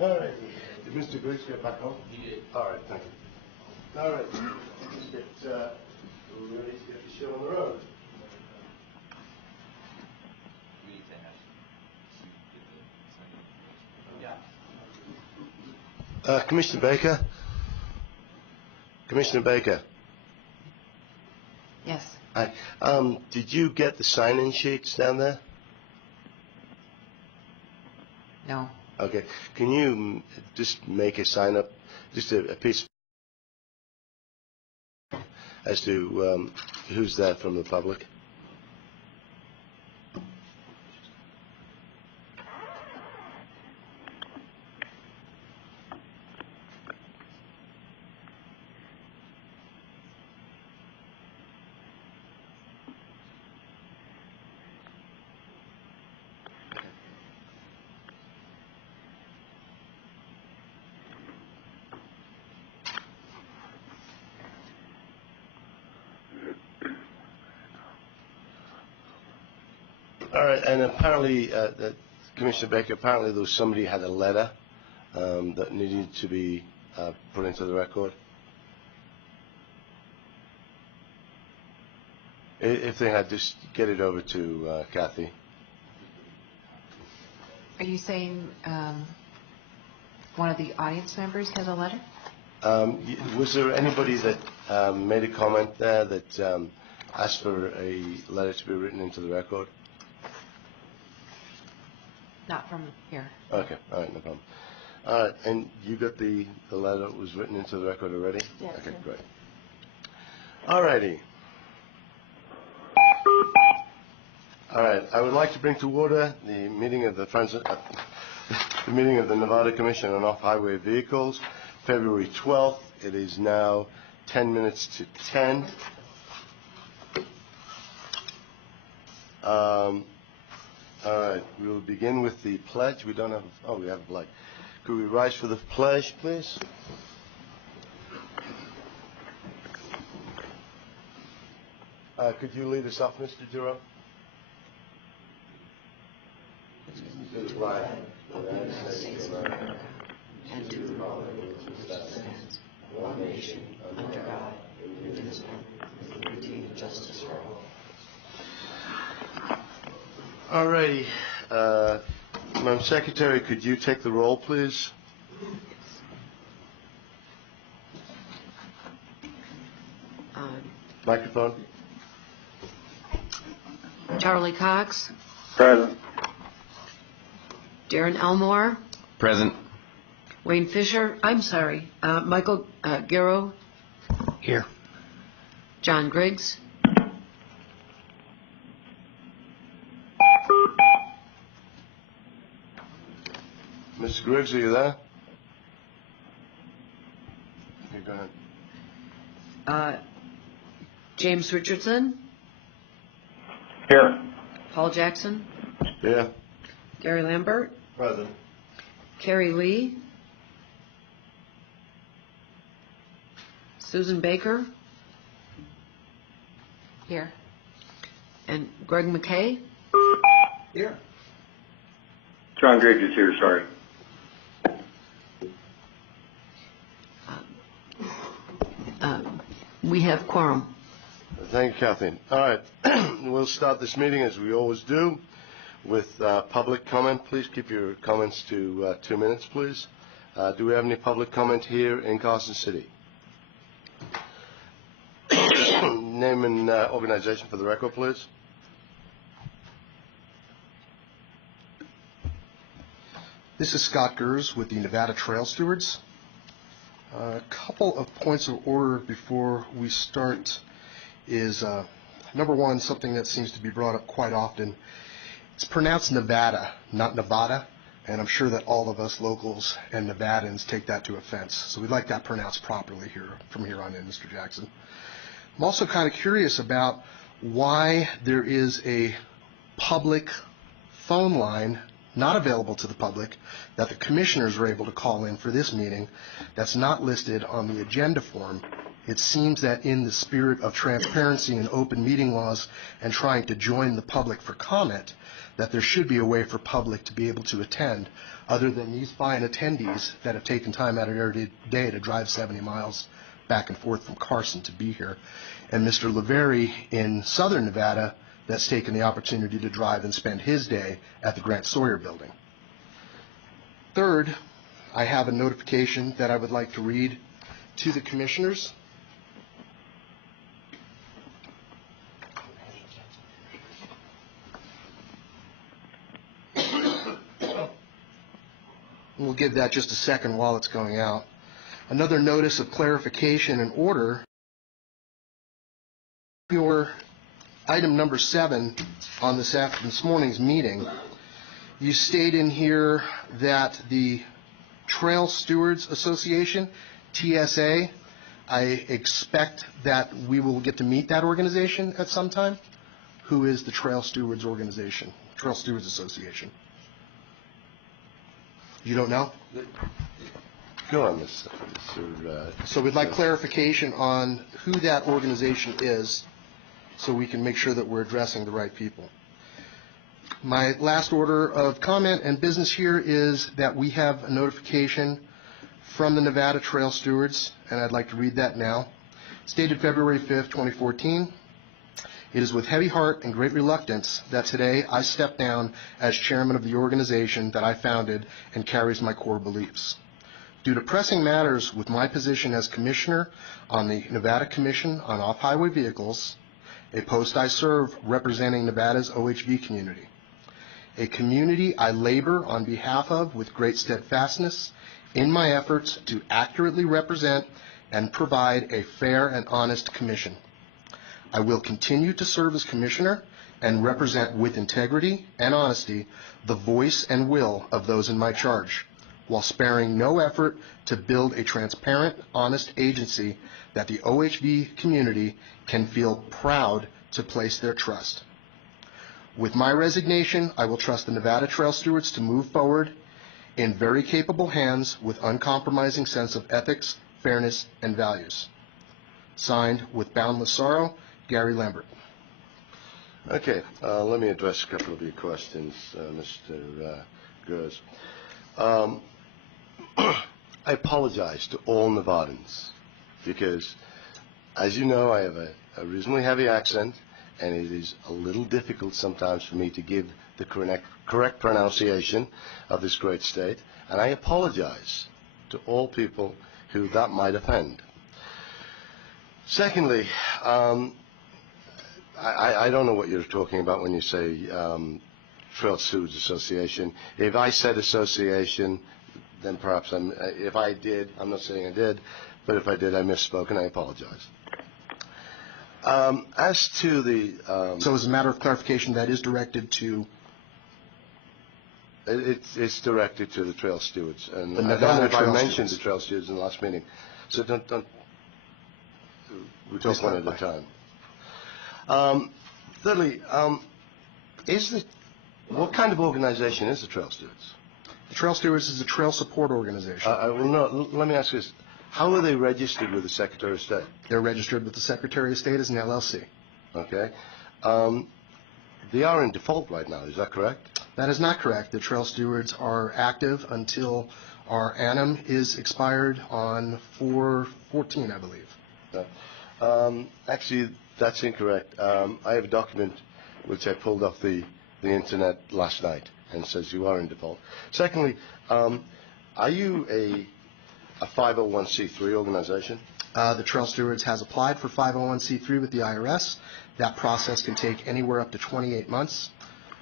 All right. Did Mr. Griggs get back home? He did. All right, thank you. All right. We're ready to get the show on the road. Commissioner Baker? Commissioner Baker? Yes. Hi. Did you get the sign-in sheets down there? No. Okay. Can you just make a sign up, just a piece as to who's there from the public. All right, and apparently, Commissioner Baker, apparently there was somebody had a letter that needed to be put into the record. If they had, just get it over to Kathy. Are you saying one of the audience members has a letter? Was there anybody that made a comment there that asked for a letter to be written into the record? Not from here. Okay, all right, no problem. All right, and you got the letter that was written into the record already? Yes. Okay, great. All righty. All right, I would like to bring to order the meeting of the Nevada Commission on Off-Highway Vehicles, February 12th. It is now 10 minutes to 10. All right, we will begin with the pledge. We don't have, we have a pledge. Could we rise for the pledge, please? Could you lead us off, Mr. Duro? To the flag of the United States of America, and to the republic which stands, one nation, under God, indivisible, with liberty and justice for all. All righty. Madam Secretary, could you take the roll, please? Microphone. Charlie Cox. Present. Darren Elmore. Present. Wayne Fisher. I'm sorry. Michael Garrow. Here. John Griggs. Mr. Griggs, are you there? Okay, go ahead. James Richardson. Here. Paul Jackson. Yeah. Gary Lambert. Present. Carrie Lee. Susan Baker. Here. And Greg McKay. Here. John Griggs is here, sorry. We have quorum. Thank you, Kathleen. All right. We'll start this meeting, as we always do, with public comment. Please keep your comments to 2 minutes, please. Do we have any public comment here in Carson City? Name and organization for the record, please. This is Scott Gers with the Nevada Trail Stewards. A couple of points of order before we start is, number one, something that seems to be brought up quite often. It's pronounced Nevada, not Nevada, and I'm sure that all of us locals and Nevadans take that to offense. So we'd like that pronounced properly here from here on in, Mr. Jackson. I'm also kind of curious about why there is a public phone line not available to the public that the commissioners were able to call in for this meeting that's not listed on the agenda form. It seems that in the spirit of transparency and open meeting laws and trying to join the public for comment, that there should be a way for public to be able to attend other than these fine attendees that have taken time out of their day to drive 70 miles back and forth from Carson to be here. And Mr. Lavery in Southern Nevada that's taken the opportunity to drive and spend his day at the Grant Sawyer building. Third, I have a notification that I would like to read to the commissioners. We'll give that just a second while it's going out. Another notice of clarification and order your item number 7 on this morning's meeting, you state in here that the Trail Stewards Association, TSA, I expect that we will get to meet that organization at some time. Who is the Trail Stewards Organization, Trail Stewards Association? You don't know? Go on, Mr. So we'd like clarification on who that organization is so we can make sure that we're addressing the right people. My last order of comment and business here is that we have a notification from the Nevada Trail Stewards, and I'd like to read that now. Stated February 5th, 2014. It is with heavy heart and great reluctance that today I step down as chairman of the organization that I founded and carries my core beliefs. Due to pressing matters with my position as commissioner on the Nevada Commission on Off-Highway Vehicles, a post I serve representing Nevada's OHV community, a community I labor on behalf of with great steadfastness in my efforts to accurately represent and provide a fair and honest commission. I will continue to serve as commissioner and represent with integrity and honesty the voice and will of those in my charge, while sparing no effort to build a transparent, honest agency that the OHV community can feel proud to place their trust. With my resignation, I will trust the Nevada Trail Stewards to move forward in very capable hands with uncompromising sense of ethics, fairness, and values. Signed, with boundless sorrow, Gary Lambert. Okay, let me address a couple of your questions, Mr. Gers. I apologize to all Nevadans because, as you know, I have a reasonably heavy accent, and it is a little difficult sometimes for me to give the correct pronunciation of this great state, and I apologize to all people who that might offend. Secondly, I don't know what you're talking about when you say Trail Stewards Association. If I said association, then perhaps if I did, I'm not saying I did, but if I did, I misspoke, and I apologize. As to the... so as a matter of clarification, that is directed to... It's directed to the Trail Stewards. And the I don't know if I mentioned the Trail Stewards in the last meeting. So don't we talk one at a time. Thirdly, what kind of organization is the Trail Stewards? The Trail Stewards is a trail support organization. Let me ask you this. How are they registered with the Secretary of State? They're registered with the Secretary of State as an LLC. Okay. They are in default right now, is that correct? That is not correct. The Trail Stewards are active until our annum is expired on 4/14, I believe. Actually, that's incorrect. I have a document which I pulled off the internet last night and says you are in default. Secondly, are you a 501c3 organization? The Trail Stewards has applied for 501c3 with the IRS. That process can take anywhere up to 28 months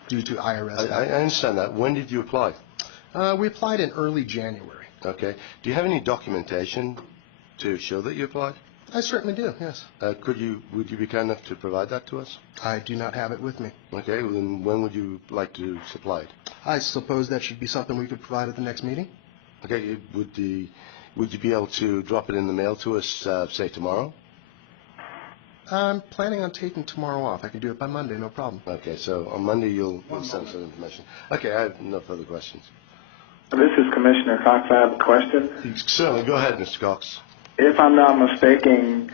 due to IRS. I understand that. When did you apply? We applied in early January. Okay. Do you have any documentation to show that you applied? I certainly do, yes. Would you be kind enough to provide that to us? I do not have it with me. Okay, well, then when would you like to supply it? I suppose that should be something we could provide at the next meeting. Okay, would you be able to drop it in the mail to us, say, tomorrow? I'm planning on taking tomorrow off. I can do it by Monday, no problem. Okay, so on Monday you'll send some information. Okay, I have no further questions. This is Commissioner Cox. I have a question. Certainly, go ahead, Mr. Cox. If I'm not mistaken,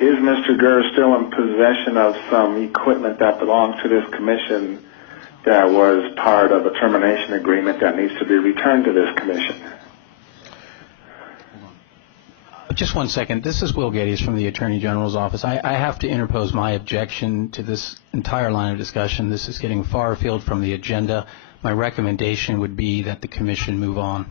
is Mr. Gers still in possession of some equipment that belongs to this commission that was part of a termination agreement that needs to be returned to this commission? Just one second. This is Will Geddes from the Attorney General's office. I have to interpose my objection to this entire line of discussion. This is getting far afield from the agenda. My recommendation would be that the commission move on.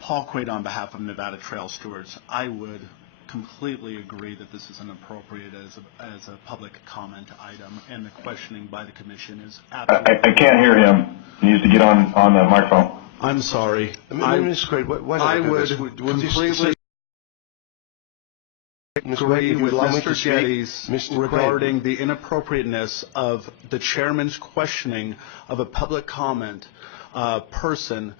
Paul Quaid on behalf of Nevada Trail Stewards. I would completely agree that this is inappropriate as a public comment item, and the questioning by the commission is absolutely... I can't hear him. He needs to get on the microphone. I'm sorry. Mr. Quaid, why don't I we do would this? Would you completely agree if you'd with allow me to Mr. speak, Geddes Mr. regarding the inappropriateness of the chairman's questioning of a public comment person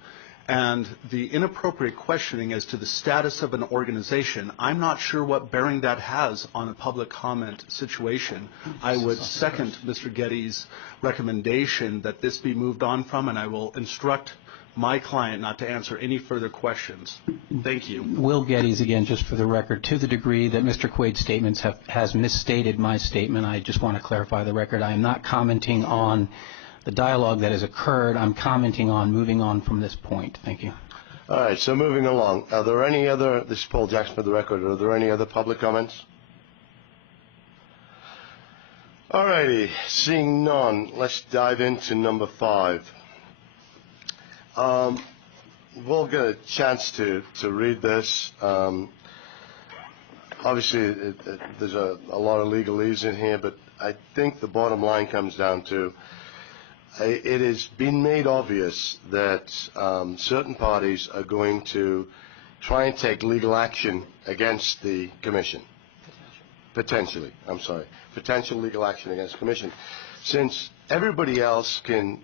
and the inappropriate questioning as to the status of an organization. I'm not sure what bearing that has on a public comment situation. I would second Mr. Geddes' recommendation that this be moved on from, and I will instruct my client not to answer any further questions. Thank you. Will Geddes, again, just for the record, to the degree that Mr. Quaid's statements has misstated my statement, I just want to clarify the record. I am not commenting on the dialogue that has occurred. I'm commenting on moving on from this point. Thank you. All right, so moving along. Are there any other, this is Paul Jackson for the record, are there any other public comments? All righty, seeing none, let's dive into number 5. We'll get a chance to read this. Obviously, there's a lot of legalese in here, but I think the bottom line comes down to it has been made obvious that certain parties are going to try and take legal action against the Commission. Potentially, I'm sorry. Potential legal action against the Commission. Since everybody else can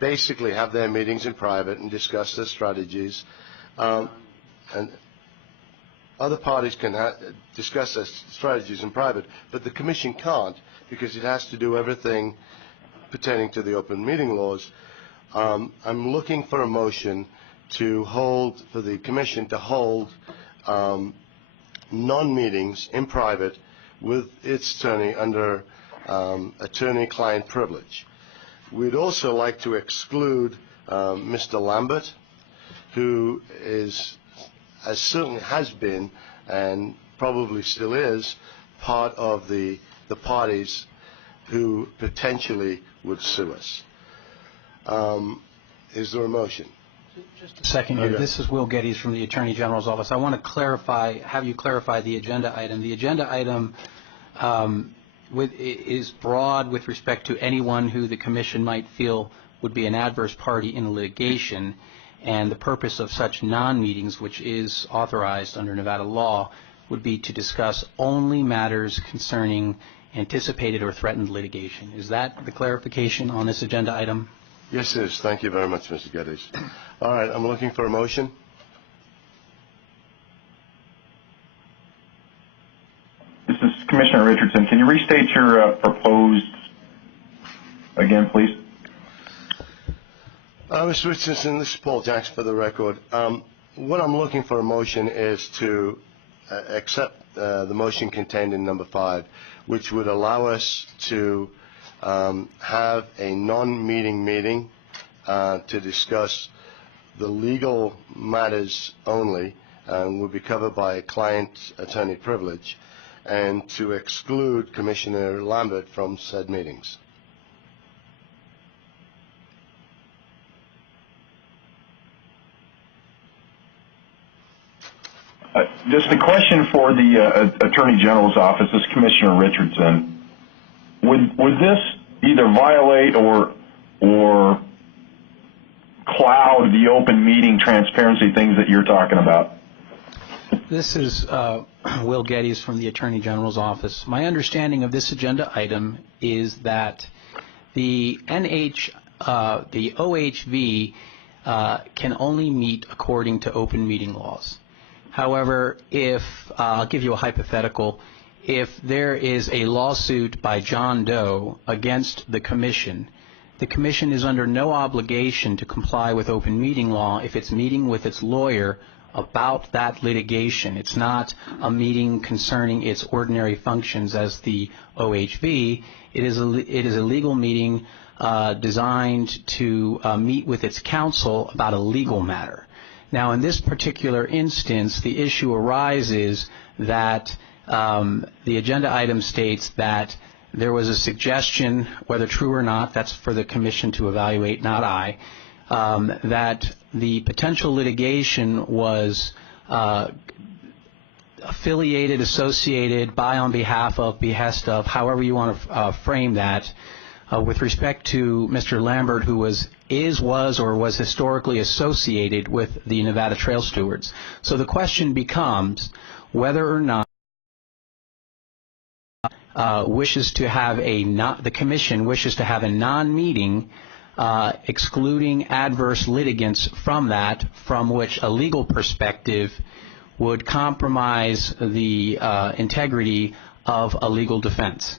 basically have their meetings in private and discuss their strategies, and other parties can discuss their strategies in private, but the Commission can't because it has to do everything pertaining to the open meeting laws. I'm looking for a motion to hold, for the Commission to hold non-meetings in private with its attorney under attorney-client privilege. We'd also like to exclude Mr. Lambert, who certainly has been and probably still is part of the parties who potentially would sue us. Is there a motion? Just a second here. Okay. This is Will Geddes from the Attorney General's office. I want to clarify, have you clarify the agenda item. The agenda item is broad with respect to anyone who the Commission might feel would be an adverse party in litigation, and the purpose of such non-meetings, which is authorized under Nevada law, would be to discuss only matters concerning anticipated or threatened litigation. Is that the clarification on this agenda item? Yes, it is. Thank you very much, Mr. Geddes. All right, I'm looking for a motion. This is Commissioner Richardson. Can you restate your proposed again, please? Mr. Richardson, this is Paul Jackson for the record. What I'm looking for a motion is to accept the motion contained in number 5, which would allow us to have a non-meeting meeting to discuss the legal matters only, and will be covered by client-attorney privilege, and to exclude Commissioner Lambert from said meetings. Just a question for the Attorney General's office. This is Commissioner Richardson. Would this either violate or cloud the open meeting transparency things that you're talking about? This is Will Geddes from the Attorney General's office. My understanding of this agenda item is that the OHV can only meet according to open meeting laws. However, if I'll give you a hypothetical, if there is a lawsuit by John Doe against the Commission is under no obligation to comply with open meeting law if it's meeting with its lawyer about that litigation. It's not a meeting concerning its ordinary functions as the OHV. It is a legal meeting designed to meet with its counsel about a legal matter. Now, in this particular instance, the issue arises that the agenda item states that there was a suggestion, whether true or not, that's for the Commission to evaluate, not I, that the potential litigation was affiliated, associated, by, on behalf of, behest of, however you want to frame that, with respect to Mr. Lambert, who was historically associated with the Nevada Trail Stewards. So the question becomes whether or not wishes to have the commission wishes to have a non-meeting excluding adverse litigants from that, from which a legal perspective would compromise the integrity of a legal defense.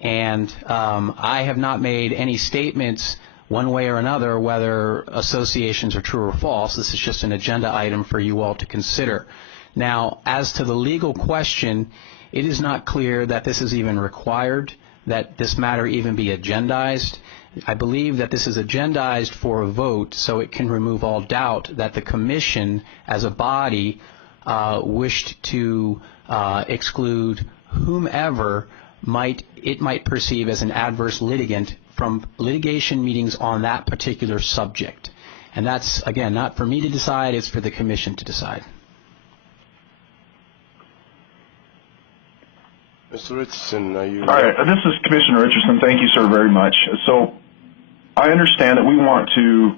And I have not made any statements one way or another whether associations are true or false. This is just an agenda item for you all to consider. Now, as to the legal question, it is not clear that this is even required, that this matter even be agendized. I believe that this is agendized for a vote so it can remove all doubt that the commission as a body wished to exclude whomever it might perceive as an adverse litigant from litigation meetings on that particular subject. And that's, again, not for me to decide, it's for the commission to decide. Mr. Richardson, are you... All right, this is Commissioner Richardson. Thank you, sir, very much. So I understand that we want to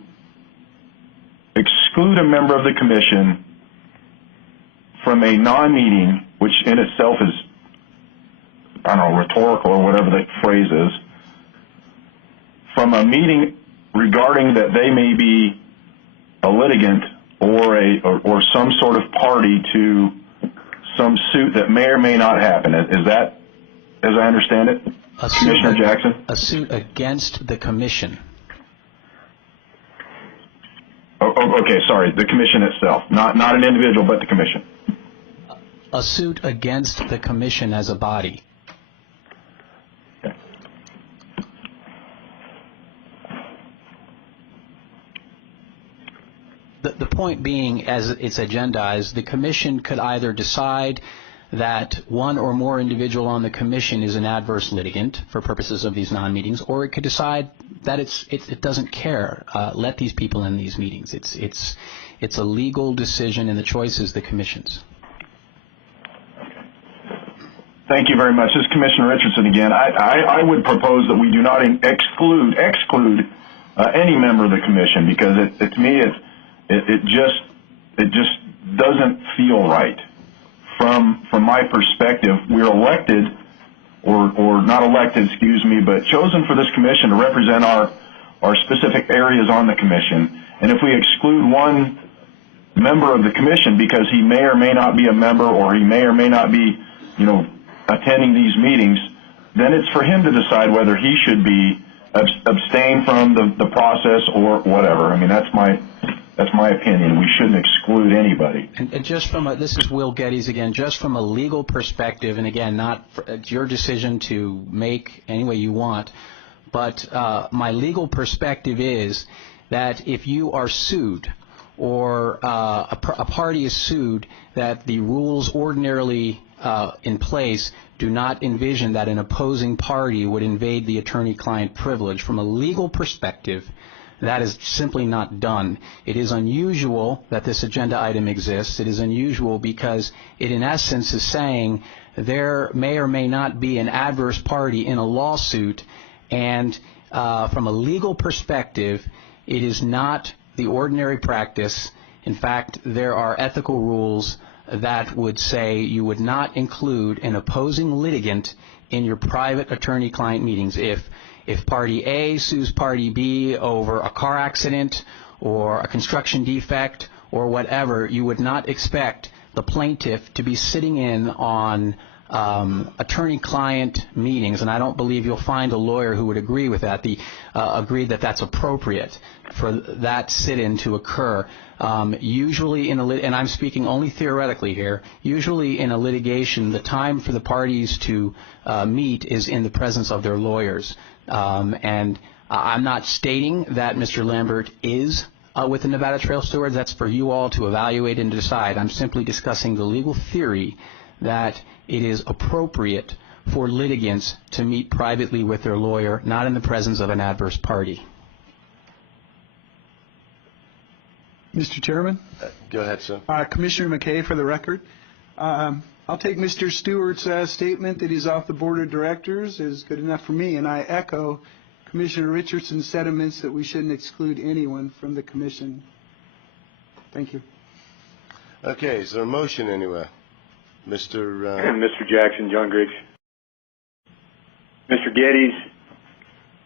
exclude a member of the commission from a non-meeting, which in itself is, I don't know, rhetorical or whatever the phrase is, from a meeting regarding that they may be a litigant or some sort of party to some suit that may or may not happen. Is that, as I understand it, Commissioner Jackson? A suit against the commission. Okay, sorry, the commission itself, not an individual, but the commission. A suit against the commission as a body. Okay. The point being, as it's agendized, the commission could either decide that one or more individual on the commission is an adverse litigant for purposes of these non-meetings, or it could decide that it doesn't care. Let these people in these meetings. It's a legal decision, and the choice is the commission's. Thank you very much. This is Commissioner Richardson again. I would propose that we do not exclude any member of the commission, because to me it just doesn't feel right. From my perspective, we're elected, or not elected, excuse me, but chosen for this commission to represent our specific areas on the commission. And if we exclude one member of the commission because he may or may not be a member, or he may or may not be, attending these meetings, then it's for him to decide whether he should be abstain from the process or whatever. I mean, that's my opinion. We shouldn't exclude anybody. And just this is Will Geddes again, just from a legal perspective, and again, it's your decision to make any way you want, but my legal perspective is that if you are sued, or a party is sued, that the rules ordinarily in place do not envision that an opposing party would invade the attorney-client privilege. From a legal perspective, that is simply not done. It is unusual that this agenda item exists. It is unusual because it, in essence, is saying there may or may not be an adverse party in a lawsuit, and from a legal perspective, it is not the ordinary practice. In fact, there are ethical rules that would say you would not include an opposing litigant in your private attorney-client meetings. If Party A sues Party B over a car accident or a construction defect or whatever, you would not expect the plaintiff to be sitting in on attorney-client meetings, and I don't believe you'll find a lawyer who would agree with that, agree that that's appropriate for that sit-in to occur. Usually and I'm speaking only theoretically here, usually in a litigation, the time for the parties to meet is in the presence of their lawyers. And I'm not stating that Mr. Lambert is with the Nevada Trail Stewards. That's for you all to evaluate and decide. I'm simply discussing the legal theory that it is appropriate for litigants to meet privately with their lawyer, not in the presence of an adverse party. Mr. Chairman? Go ahead, sir. Commissioner McKay, for the record. I'll take Mr. Stewart's statement that he's off the board of directors is good enough for me, and I echo Commissioner Richardson's sentiments that we shouldn't exclude anyone from the commission. Thank you. Okay, is there a motion anywhere? Mr. Mr. Jackson, John Griggs. Geddes,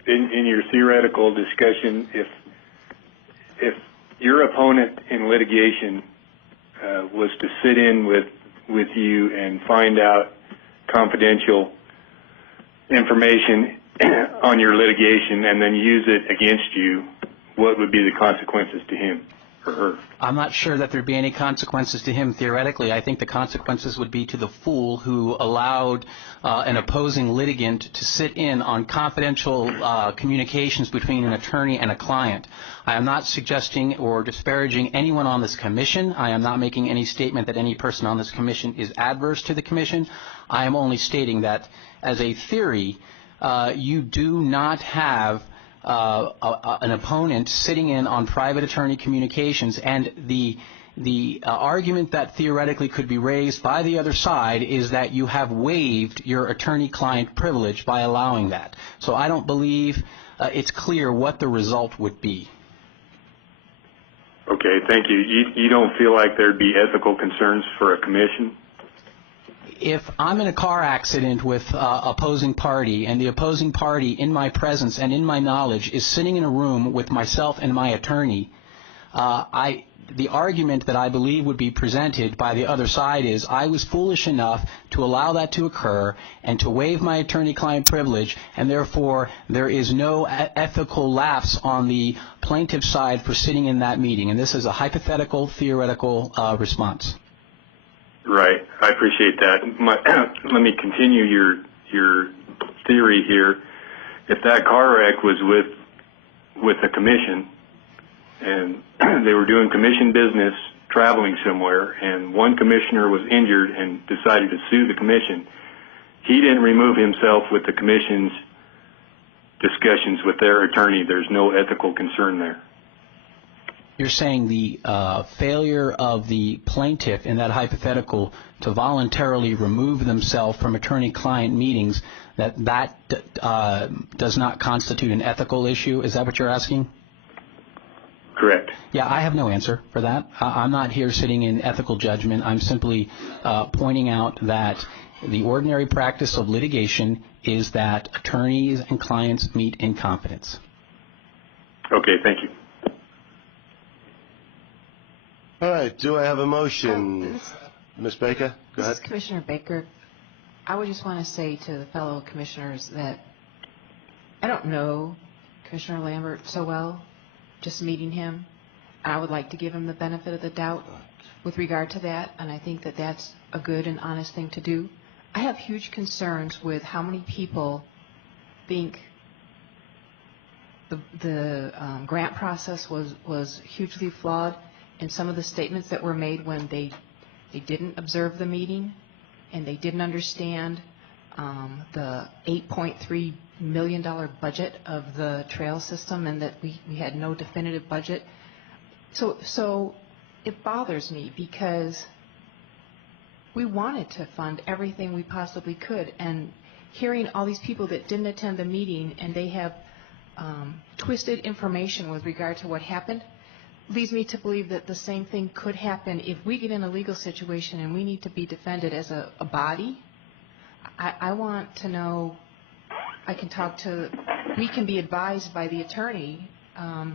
in your theoretical discussion, if your opponent in litigation was to sit in with you and find out confidential information on your litigation and then use it against you, what would be the consequences to him or her? I'm not sure that there'd be any consequences to him theoretically. I think the consequences would be to the fool who allowed an opposing litigant to sit in on confidential communications between an attorney and a client. I am not suggesting or disparaging anyone on this commission. I am not making any statement that any person on this commission is adverse to the commission. I am only stating that as a theory, you do not have an opponent sitting in on private attorney communications, and the argument that theoretically could be raised by the other side is that you have waived your attorney-client privilege by allowing that. So I don't believe it's clear what the result would be. Okay, thank you. You don't feel like there'd be ethical concerns for a commission? If I'm in a car accident with opposing party, and the opposing party in my presence and in my knowledge is sitting in a room with myself and my attorney, the argument that I believe would be presented by the other side is I was foolish enough to allow that to occur and to waive my attorney-client privilege, and therefore there is no ethical lapse on the plaintiff's side for sitting in that meeting. And this is a hypothetical, theoretical response. Right. I appreciate that. Let me continue your theory here. If that car wreck was with the commission and they were doing commission business traveling somewhere and one commissioner was injured and decided to sue the commission, he didn't remove himself with the commission's discussions with their attorney. There's no ethical concern there. You're saying the failure of the plaintiff in that hypothetical to voluntarily remove themselves from attorney-client meetings, that does not constitute an ethical issue? Is that what you're asking? Correct. Yeah, I have no answer for that. I'm not here sitting in ethical judgment. I'm simply pointing out that the ordinary practice of litigation is that attorneys and clients meet in confidence. Okay, thank you. All right, do I have a motion? Ms. Baker, go ahead. This is Commissioner Baker. I would just want to say to the fellow commissioners that I don't know Commissioner Lambert so well, just meeting him. I would like to give him the benefit of the doubt with regard to that, and I think that that's a good and honest thing to do. I have huge concerns with how many people think the grant process was hugely flawed, and some of the statements that were made when they didn't observe the meeting and they didn't understand the $8.3 million budget of the trail system, and that we had no definitive budget. So it bothers me because we wanted to fund everything we possibly could, and hearing all these people that didn't attend the meeting and they have twisted information with regard to what happened leads me to believe that the same thing could happen if we get in a legal situation and we need to be defended as a body. I want to know, we can be advised by the attorney and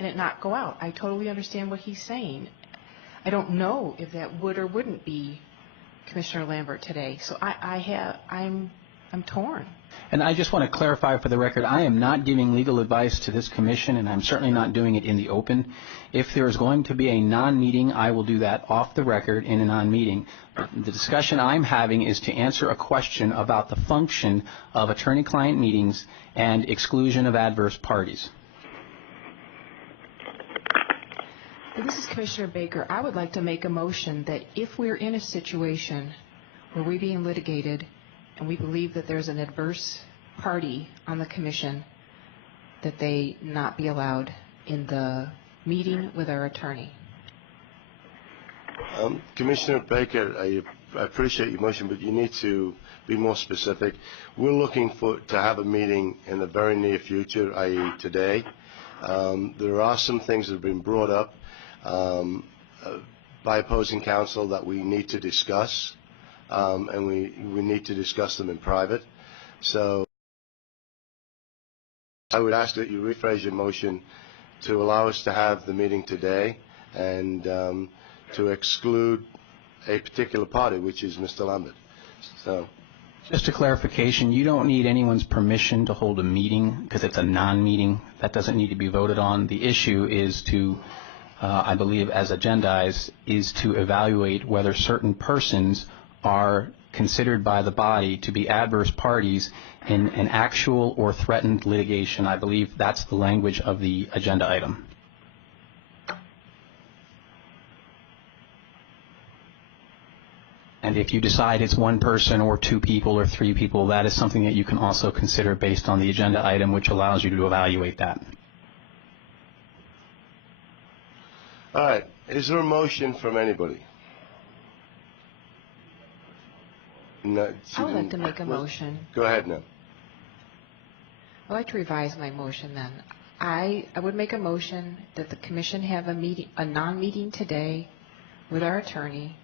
it not go out. I totally understand what he's saying. I don't know if that would or wouldn't be Commissioner Lambert today. So I'm torn. And I just want to clarify for the record, I am not giving legal advice to this commission, and I'm certainly not doing it in the open. If there is going to be a non-meeting, I will do that off the record in a non-meeting. The discussion I'm having is to answer a question about the function of attorney-client meetings and exclusion of adverse parties. This is Commissioner Baker. I would like to make a motion that if we're in a situation where we're being litigated and we believe that there's an adverse party on the commission, that they not be allowed in the meeting with our attorney. Commissioner Baker, I appreciate your motion, but you need to be more specific. We're looking to have a meeting in the very near future, i.e. today. There are some things that have been brought up by opposing counsel that we need to discuss, and we need to discuss them in private. So I would ask that you rephrase your motion to allow us to have the meeting today and to exclude a particular party, which is Mr. Lambert. So, just a clarification, you don't need anyone's permission to hold a meeting because it's a non-meeting. That doesn't need to be voted on. The issue is to, I believe, as agendized, is to evaluate whether certain persons are considered by the body to be adverse parties in an actual or threatened litigation. I believe that's the language of the agenda item. And if you decide it's one person or two people or three people, that is something that you can also consider based on the agenda item, which allows you to evaluate that. all right. Is there a motion from anybody? No, I would like to make a motion. Go ahead now. I'd like to revise my motion then. I would make a motion that the commission have a non-meeting today with our attorney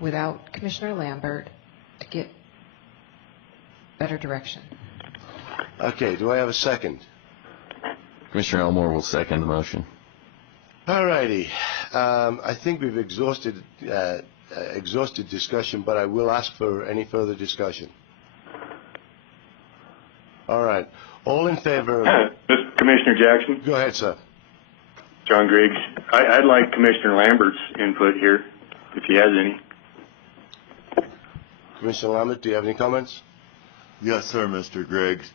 without Commissioner Lambert to get better direction. Okay, do I have a second? Commissioner Elmore will second the motion. All righty. I think we've exhausted discussion, but I will ask for any further discussion. All right. All in favor of... Commissioner Jackson? Go ahead, sir. John Griggs. I'd like Commissioner Lambert's input here, if he has any. Commissioner Lambert, do you have any comments? Yes, sir, Mr. Griggs.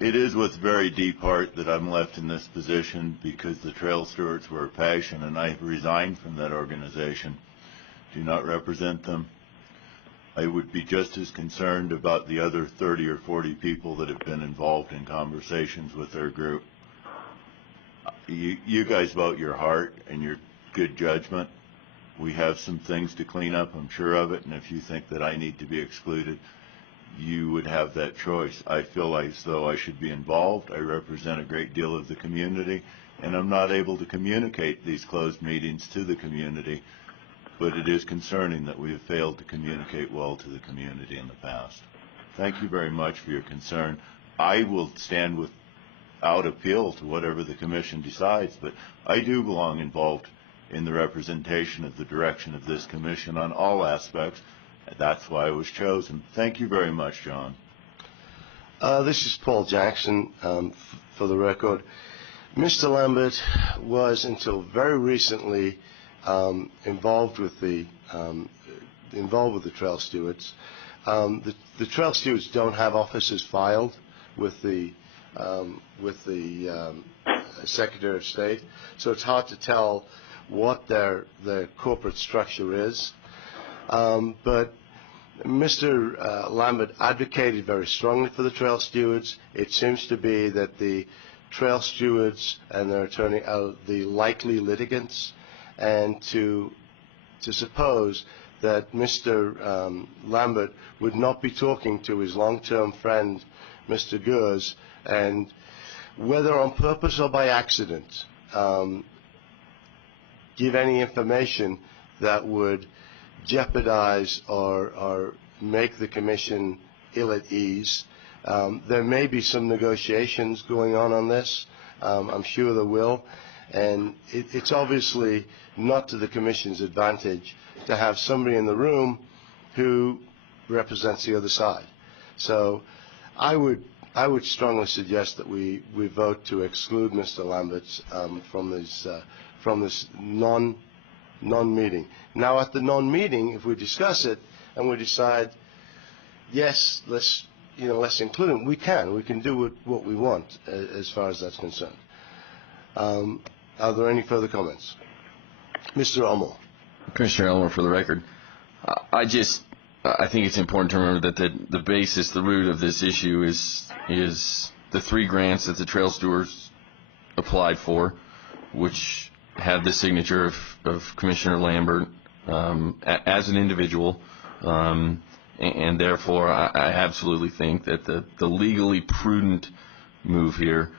It is with very deep heart that I'm left in this position because the trail stewards were a passion and I resigned from that organization. Do not represent them. I would be just as concerned about the other 30 or 40 people that have been involved in conversations with their group. You guys vote your heart and your good judgment. We have some things to clean up, I'm sure of it, and if you think that I need to be excluded, you would have that choice. I feel as though I should be involved. I represent a great deal of the community, and I'm not able to communicate these closed meetings to the community, but it is concerning that we have failed to communicate well to the community in the past. Thank you very much for your concern. I will stand without appeal to whatever the commission decides, but I do belong involved in the representation of the direction of this commission on all aspects. That's why I was chosen. Thank you very much, John. This is Paul Jackson, for the record. Mr. Lambert was, until very recently, involved with the trail stewards. The trail stewards don't have officers filed with the Secretary of State, so it's hard to tell what their corporate structure is. But Mr. Lambert advocated very strongly for the trail stewards. It seems to be that the trail stewards and their attorney are the likely litigants, and to suppose that Mr. Lambert would not be talking to his long-term friend, Mr. Gers, and whether on purpose or by accident, give any information that would jeopardize or make the commission ill at ease. There may be some negotiations going on this. I'm sure there will. And it's obviously not to the commission's advantage to have somebody in the room who represents the other side. So I would strongly suggest that we vote to exclude Mr. Lambert from this non-meeting. Now, at the non-meeting, if we discuss it and we decide, yes, let's include him, we can do what we want as far as that's concerned. Are there any further comments? Mr. Elmore. Commissioner Elmore, for the record, I think it's important to remember that the basis, the root of this issue is the 3 grants that the trail stewards applied for, which had the signature of Commissioner Lambert as an individual, and therefore I absolutely think that the legally prudent move here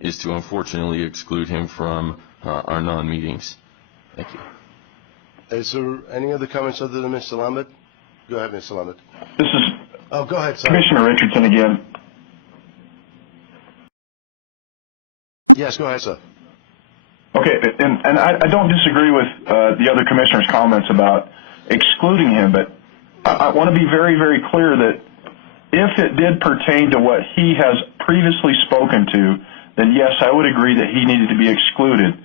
is to unfortunately exclude him from our non-meetings. Thank you. Is there any other comments other than Mr. Lambert? Go ahead, Mr. Lambert. This is go ahead, sir. Commissioner Richardson again. Yes, go ahead, sir. Okay, and I don't disagree with the other commissioner's comments about excluding him, but I want to be very, very clear that if it did pertain to what he has previously spoken to, then yes, I would agree that he needed to be excluded.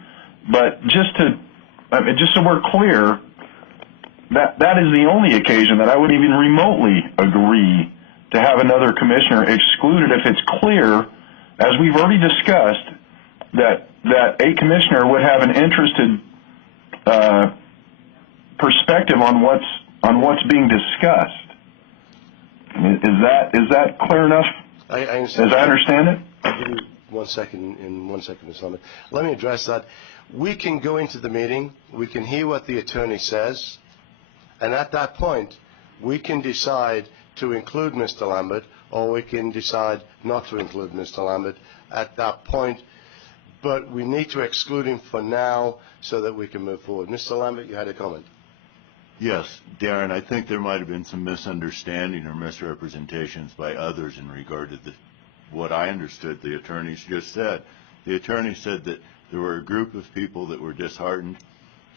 But just so we're clear, that is the only occasion that I would even remotely agree to have another commissioner excluded if it's clear, as we've already discussed, that a commissioner would have an interested perspective on what's being discussed. Is that clear enough? I understand. As I understand it? I'll give you 1 second, Mr. Lemon. Let me address that. We can go into the meeting, we can hear what the attorney says, and at that point, we can decide to include Mr. Lambert, or we can decide not to include Mr. Lambert at that point, but we need to exclude him for now so that we can move forward. Mr. Lambert, you had a comment. Yes, Darren, I think there might have been some misunderstanding or misrepresentations by others in regard to what I understood the attorneys just said. The attorney said that there were a group of people that were disheartened.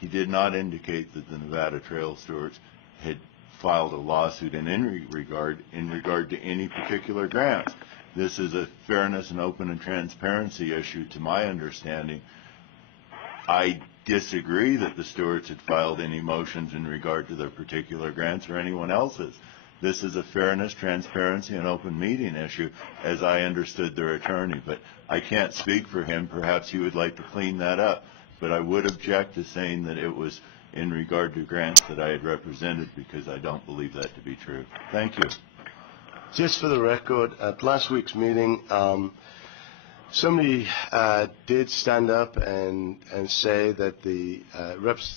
He did not indicate that the Nevada Trail Stewards had filed a lawsuit in any regard to any particular grants. This is a fairness and open and transparency issue, to my understanding. I disagree that the stewards had filed any motions in regard to their particular grants or anyone else's. This is a fairness, transparency, and open meeting issue, as I understood their attorney. But I can't speak for him. Perhaps he would like to clean that up. But I would object to saying that it was in regard to grants that I had represented, because I don't believe that to be true. Thank you. Just for the record, at last week's meeting, somebody did stand up and say that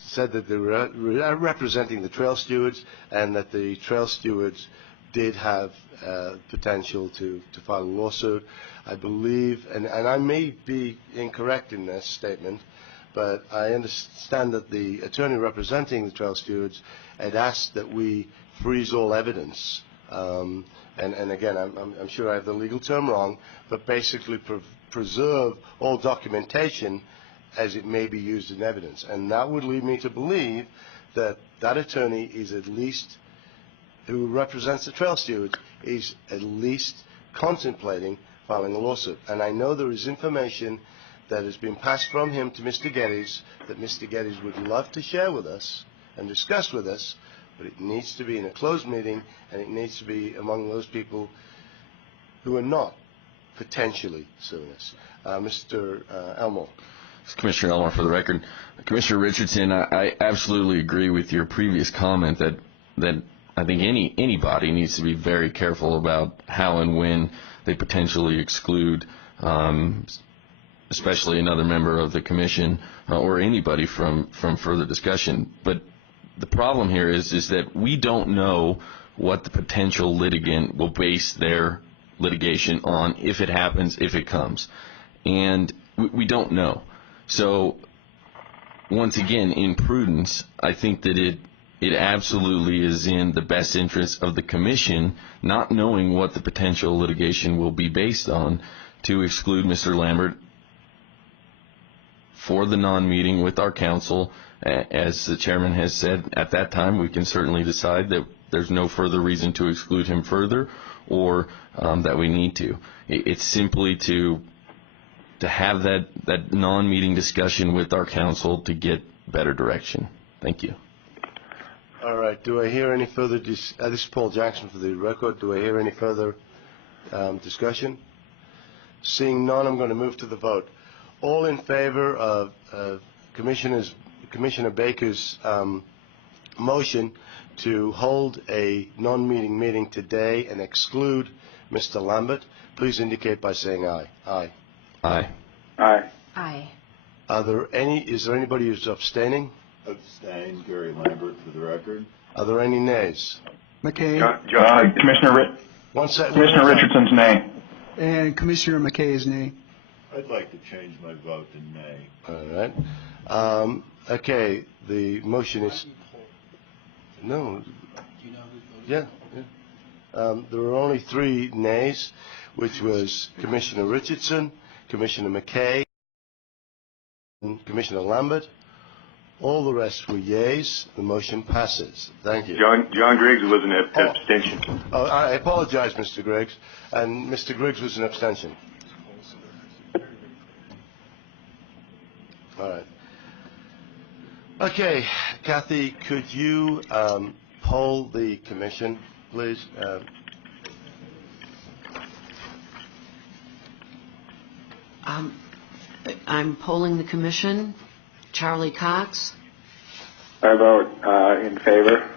said that they were representing the trail stewards, and that the trail stewards did have potential to file a lawsuit. I believe, and I may be incorrect in this statement, but I understand that the attorney representing the trail stewards had asked that we freeze all evidence. And again, I'm sure I have the legal term wrong, but basically preserve all documentation as it may be used in evidence. And that would lead me to believe that that attorney is at least, who represents the trail stewards, is at least contemplating filing a lawsuit. And I know there is information that has been passed from him to Mr. Geddes that Mr. Geddes would love to share with us and discuss with us, but it needs to be in a closed meeting, and it needs to be among those people who are not potentially suing us. Mr. Elmore. Commissioner Elmore, for the record. Commissioner Richardson, I absolutely agree with your previous comment that I think anybody needs to be very careful about how and when they potentially exclude, especially another member of the commission or anybody from further discussion. But the problem here is that we don't know what the potential litigant will base their litigation on, if it happens, if it comes. And we don't know. So once again, in prudence, I think that it absolutely is in the best interest of the commission, not knowing what the potential litigation will be based on, to exclude Mr. Lambert for the non-meeting with our counsel. As the chairman has said, at that time we can certainly decide that there's no further reason to exclude him further, or that we need to. It's simply to have that non-meeting discussion with our counsel to get better direction. Thank you. All right. Do I hear any further? This is Paul Jackson for the record. Do I hear any further discussion? Seeing none, I'm going to move to the vote. All in favor of Commissioner Baker's motion to hold a non-meeting meeting today and exclude Mr. Lambert, please indicate by saying aye. Aye. Aye. Aye. Aye. Is there anybody who's abstaining? Abstain, Gary Lambert, for the record. Are there any nays? McKay. Commissioner Richardson's nay. And Commissioner McKay's nay. I'd like to change my vote to nay. All right. Okay, the motion is... No. Yeah. There were only 3 nays, which was Commissioner Richardson, Commissioner McKay, Commissioner Lambert. All the rest were yeas. The motion passes. Thank you. John Griggs was an abstention. Oh, I apologize, Mr. Griggs. And Mr. Griggs was an abstention. All right. Okay, Kathy, could you poll the commission, please? I'm polling the commission. Charlie Cox, I vote in favor.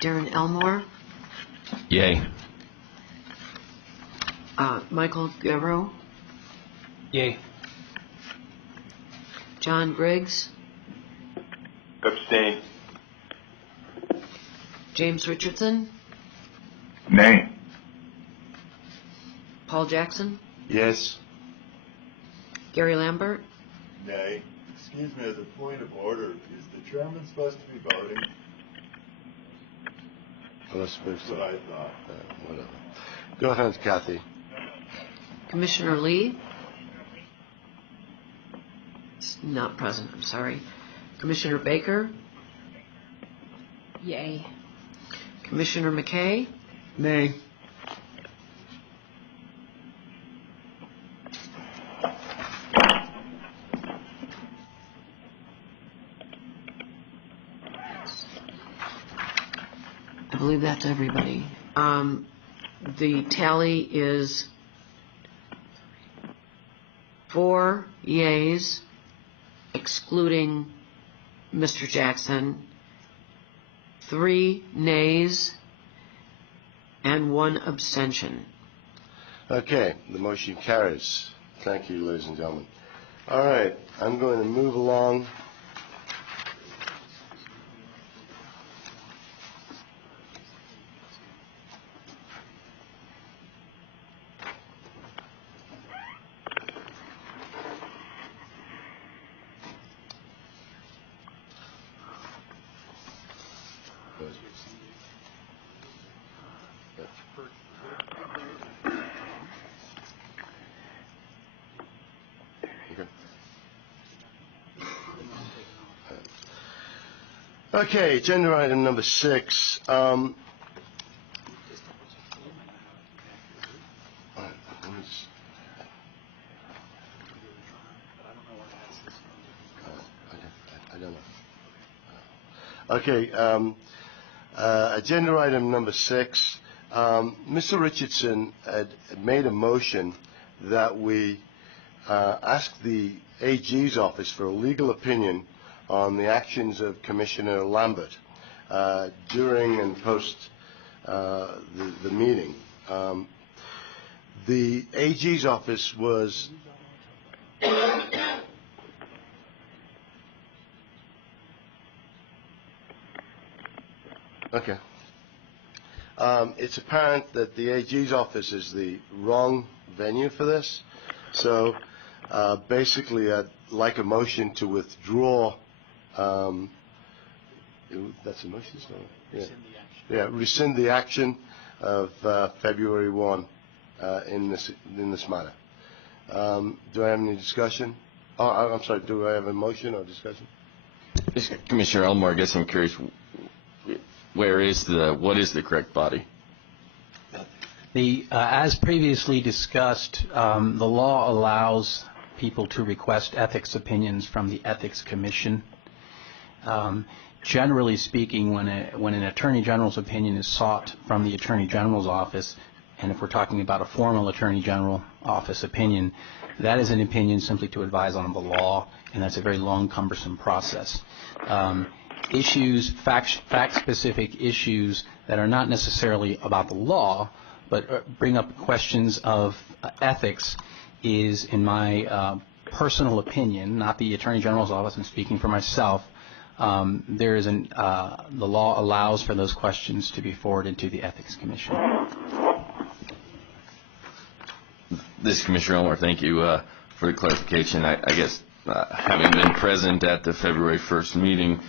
Darren Elmore, Yay. Michael Guerrero, Yay. John Griggs, Abstain. James Richardson, Nay. Paul Jackson, Yes. Gary Lambert, Nay. Excuse me, as a point of order, is the chairman supposed to be voting? Well, that's supposed That's what I thought. whatever. Go ahead, Kathy. Commissioner Lee, not present, I'm sorry. Commissioner Baker, Yay. Commissioner McKay, Nay. I believe that's everybody. The tally is 4 yeas, excluding Mr. Jackson, 3 nays, and 1 abstention. Okay, the motion carries. Thank you, ladies and gentlemen. All right, I'm going to move along. Okay, agenda item number 6. I don't know. Okay, agenda item number 6. Mr. Richardson had made a motion that we ask the AG's office for a legal opinion on the actions of Commissioner Lambert during and post the meeting. The AG's office was okay. It's apparent that the AG's office is the wrong venue for this, so basically I'd like a motion to withdraw. That's a motion, so yeah, rescind the action of February 1 in this matter. Do I have any discussion? Oh, I'm sorry. Do I have a motion or discussion? Commissioner Elmore, I guess I'm curious. What is the correct body? As previously discussed, the law allows people to request ethics opinions from the Ethics Commission. Generally speaking, when an Attorney General's opinion is sought from the Attorney General's office, and if we're talking about a formal Attorney General office opinion, that is an opinion simply to advise on the law, and that's a very long, cumbersome process. Fact-specific issues that are not necessarily about the law, but bring up questions of ethics is, in my personal opinion, not the Attorney General's office, I'm speaking for myself, the law allows for those questions to be forwarded to the Ethics Commission. This is Commissioner Elmore. Thank you for the clarification. I guess having been present at the February 1st meeting,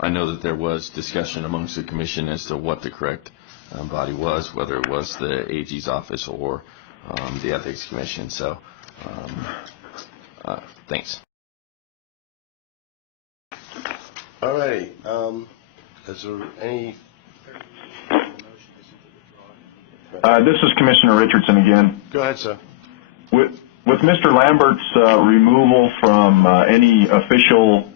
I know that there was discussion amongst the Commission as to what the correct body was, whether it was the AG's office or the Ethics Commission. So, thanks. All righty. Is there any? This is Commissioner Richardson again. Go ahead, sir. With Mr. Lambert's removal from any official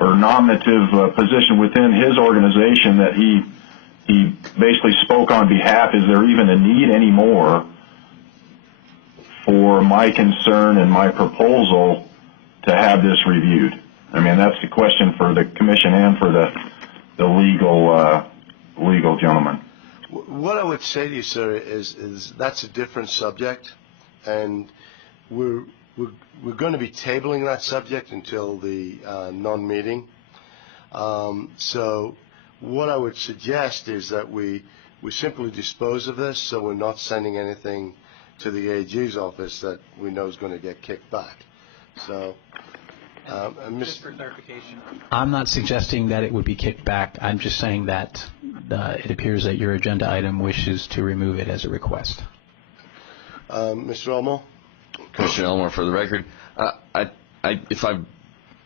or nominative position within his organization that he basically spoke on behalf, is there even a need anymore for my concern and my proposal to have this reviewed? I mean, that's the question for the commission and for the legal gentleman. What I would say to you, sir, is that's a different subject, and we're going to be tabling that subject until the non-meeting. So what I would suggest is that we simply dispose of this, so we're not sending anything to the AG's office that we know is going to get kicked back. So, just for clarification, I'm not suggesting that it would be kicked back. I'm just saying that it appears that your agenda item wishes to remove it as a request. Mr. Elmore? Commissioner Elmore, for the record, if I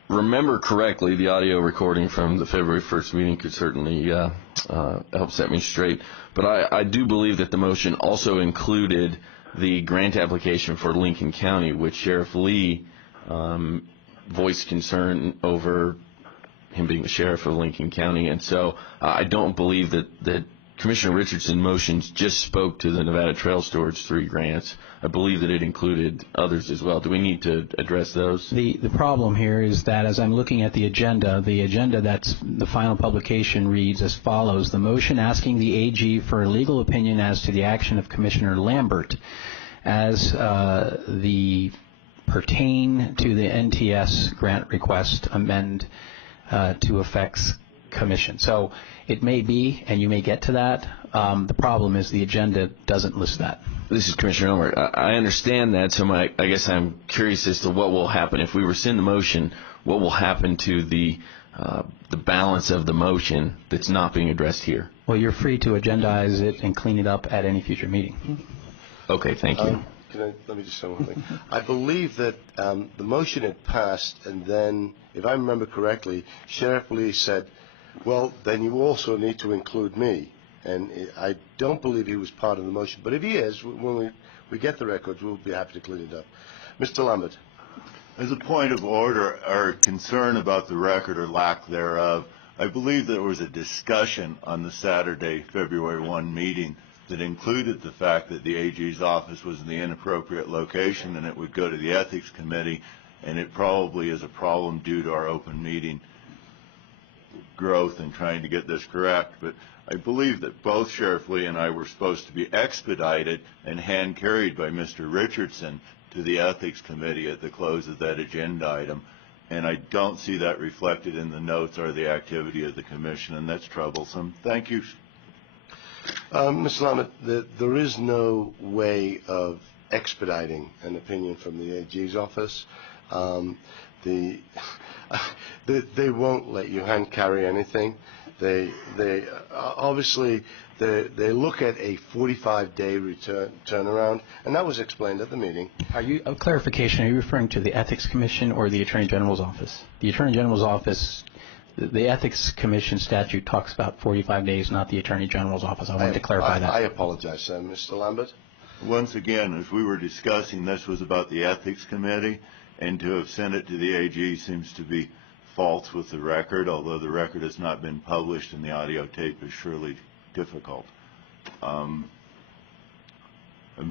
remember correctly, the audio recording from the February 1st meeting could certainly help set me straight. But I do believe that the motion also included the grant application for Lincoln County, which Sheriff Lee voiced concern over him being the sheriff of Lincoln County. And so I don't believe that Commissioner Richardson motions just spoke to the Nevada Trail Stewards 3 grants. I believe that it included others as well. Do we need to address those? The problem here is that as I'm looking at the agenda that's the final publication reads as follows: the motion asking the AG for a legal opinion as to the action of Commissioner Lambert as the pertain to the NTS grant request amend to effects commission. So it may be, and you may get to that. The problem is the agenda doesn't list that. This is Commissioner Elmer. I understand that, so I guess I'm curious as to what will happen. If we rescind the motion, what will happen to the balance of the motion that's not being addressed here? Well, you're free to agendize it and clean it up at any future meeting. Okay, thank you. Let me just say one thing. I believe that the motion had passed, and then, if I remember correctly, Sheriff Lee said, well, then you also need to include me. And I don't believe he was part of the motion. But if he is, when we get the records, we'll be happy to clean it up. Mr. Lambert. As a point of order, or concern about the record or lack thereof, I believe there was a discussion on the Saturday, February 1 meeting that included the fact that the AG's office was in the inappropriate location and it would go to the Ethics Committee, and it probably is a problem due to our open meeting growth and trying to get this correct. But I believe that both Sheriff Lee and I were supposed to be expedited and hand-carried by Mr. Richardson to the Ethics Committee at the close of that agenda item, and I don't see that reflected in the notes or the activity of the Commission, and that's troublesome. Thank you. Mr. Lambert, there is no way of expediting an opinion from the AG's office. They won't let you hand carry anything. They obviously they look at a 45-day turnaround, and that was explained at the meeting. Clarification, are you referring to the Ethics Commission or the Attorney General's office? The Attorney General's office, the Ethics Commission statute talks about 45 days, not the Attorney General's office. I wanted to clarify that. I apologize, sir. Mr. Lambert? Once again, as we were discussing, this was about the Ethics Committee, and to have sent it to the AG seems to be false with the record, although the record has not been published and the audio tape is surely difficult. I'm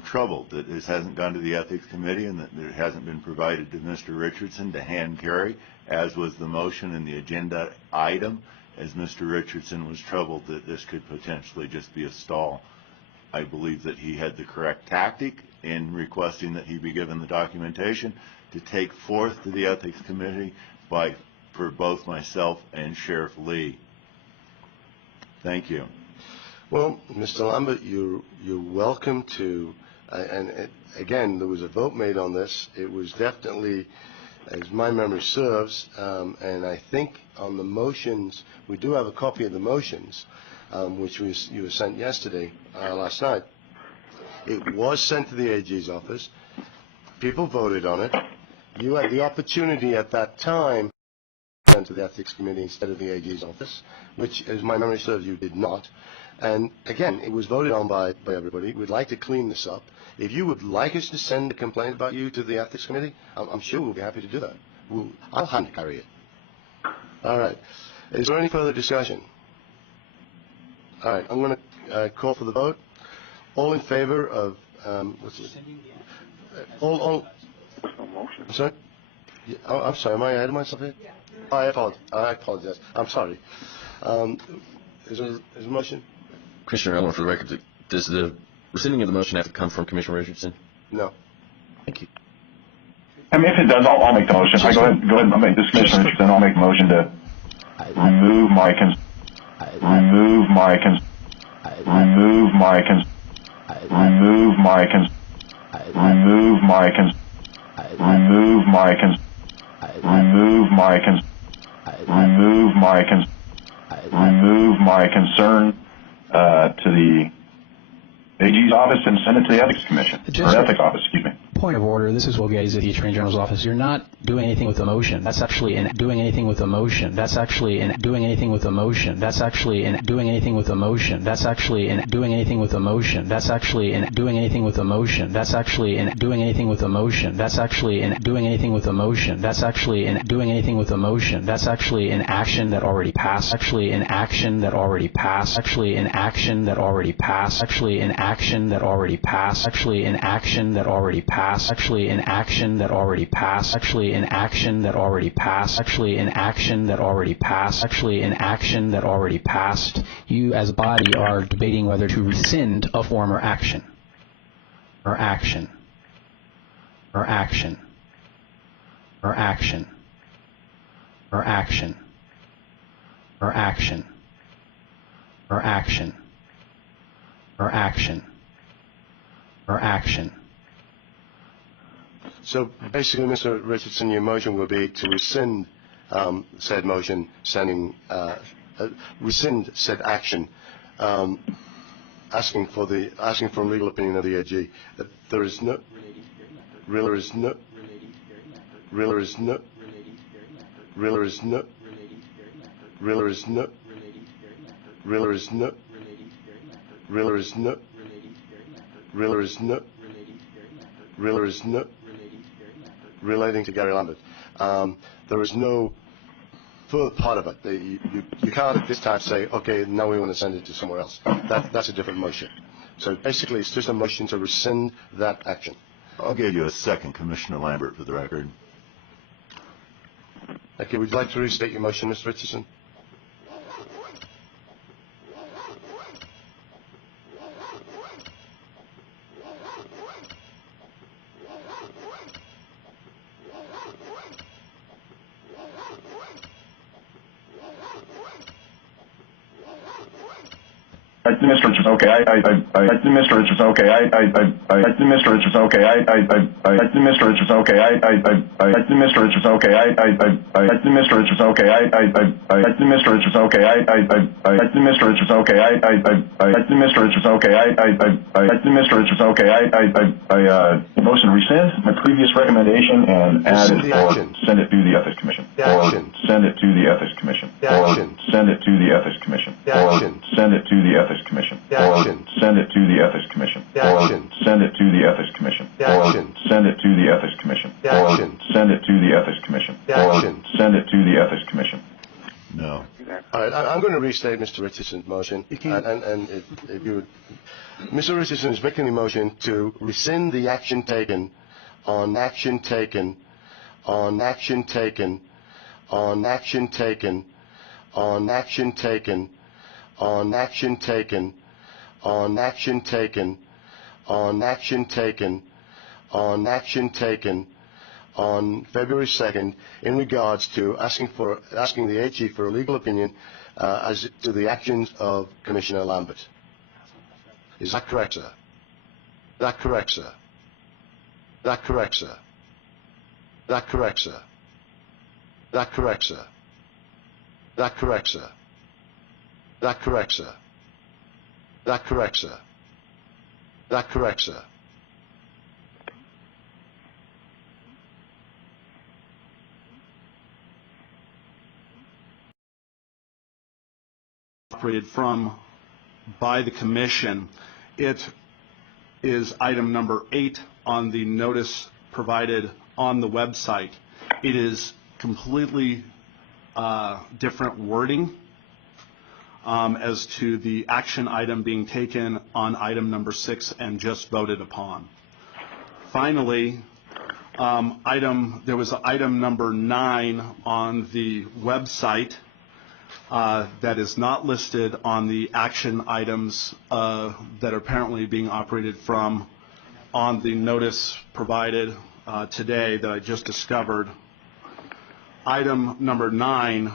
troubled that this hasn't gone to the Ethics Committee and that it hasn't been provided to Mr. Richardson to hand carry, as was the motion in the agenda item, as Mr. Richardson was troubled that this could potentially just be a stall. I believe that he had the correct tactic in requesting that he be given the documentation to take forth to the Ethics Committee for both myself and Sheriff Lee. Thank you. Well, Mr. Lambert, you're welcome to, again, there was a vote made on this. It was definitely, as my memory serves, and I think on the motions, we do have a copy of the motions, which you were sent yesterday, last night. It was sent to the AG's office. People voted on it. You had the opportunity at that time sent to the Ethics Committee instead of the AG's office, which, as my memory serves, you did not. And again, it was voted on by everybody. We'd like to clean this up. If you would like us to send a complaint about you to the Ethics Committee, I'm sure we'll be happy to do that. I'll hand carry it. All right. Is there any further discussion? All right. I'm going to call for the vote. All in favor of what's it? All. No motion. I'm sorry. Oh, I'm sorry. Am I ahead of myself here? Yeah. I apologize. I'm sorry. Is there a motion? Commissioner Elmer, for the record, does the rescinding of the motion have to come from Commissioner Richardson? No. Thank you. I mean, if it does, I'll make the motion. Go ahead. I'll make this Commissioner Richardson. I'll make the motion to remove my concern to the AG's office and send it to the Ethics Commission, or Ethics Office, excuse me. Point of order. This is Will Gaze at the Attorney General's office. You're not doing anything with the motion. That's actually in doing anything with the motion. That's actually in doing anything with the motion. That's actually in doing anything with the motion. That's actually in doing anything with the motion. That's actually in doing anything with the motion. That's actually in doing anything with the motion. That's actually in doing anything with the motion. That's actually in doing anything with the motion. That's actually an action that already passed. Actually an action that already passed. Actually an action that already passed. Actually an action that already passed. Actually an action that already passed. Actually an action that already passed. Actually an action that already passed. Actually an action that already passed. Actually an action that already passed. You as a body are debating whether to rescind a former action. Or action. Or action. Or action. Or action. Or action. Or action. Or action. Or action. So basically, Mr. Richardson, your motion will be to rescind said motion, rescind said action, asking for a legal opinion of the AG. There is no. There is no. There is no. There is no. There is no. There is no. There is no. There is no. There is no. Relating to Gary Lambert. There is no further part of it. You can't at this time say, okay, now we want to send it to somewhere else. That's a different motion. So basically, it's just a motion to rescind that action. I'll give you a second, Commissioner Lambert, for the record. Okay, would you like to restate your motion, Mr. Richardson? Mr. Richards, okay. Mr. Richards, okay. Mr. Richards, okay. Mr. Richards, okay. Mr. Richards, okay. Mr. Richards, okay. Mr. Richards, okay. Mr. Richards, okay. Mr. Richards, okay. Mr. Richards, okay. Motion to rescind my previous recommendation and add it or send it to the Ethics Commission. Or send it to the Ethics Commission. Or send it to the Ethics Commission. Or send it to the Ethics Commission. Or send it to the Ethics Commission. Or send it to the Ethics Commission. Or send it to the Ethics Commission. Or send it to the Ethics Commission. Or send it to the Ethics Commission. No. All right, I'm going to restate Mr. Richardson's motion. And if you would, Mr. Richardson is making the motion to rescind the action taken on action taken on action taken on action taken on action taken on action taken on action taken on action taken on action taken on February 2nd in regards to asking the AG for a legal opinion as to the actions of Commissioner Lambert. Is that correct, sir? That correct, sir? That correct, sir? That correct, sir? That correct, sir? That correct, sir? That correct, sir? That correct, sir? That correct, sir? operated from by the commission. It is item number 8 on the notice provided on the website. It is completely different wording as to the action item being taken on item number 6 and just voted upon. Finally, there was item number 9 on the website that is not listed on the action items that are apparently being operated from on the notice provided today that I just discovered. Item number 9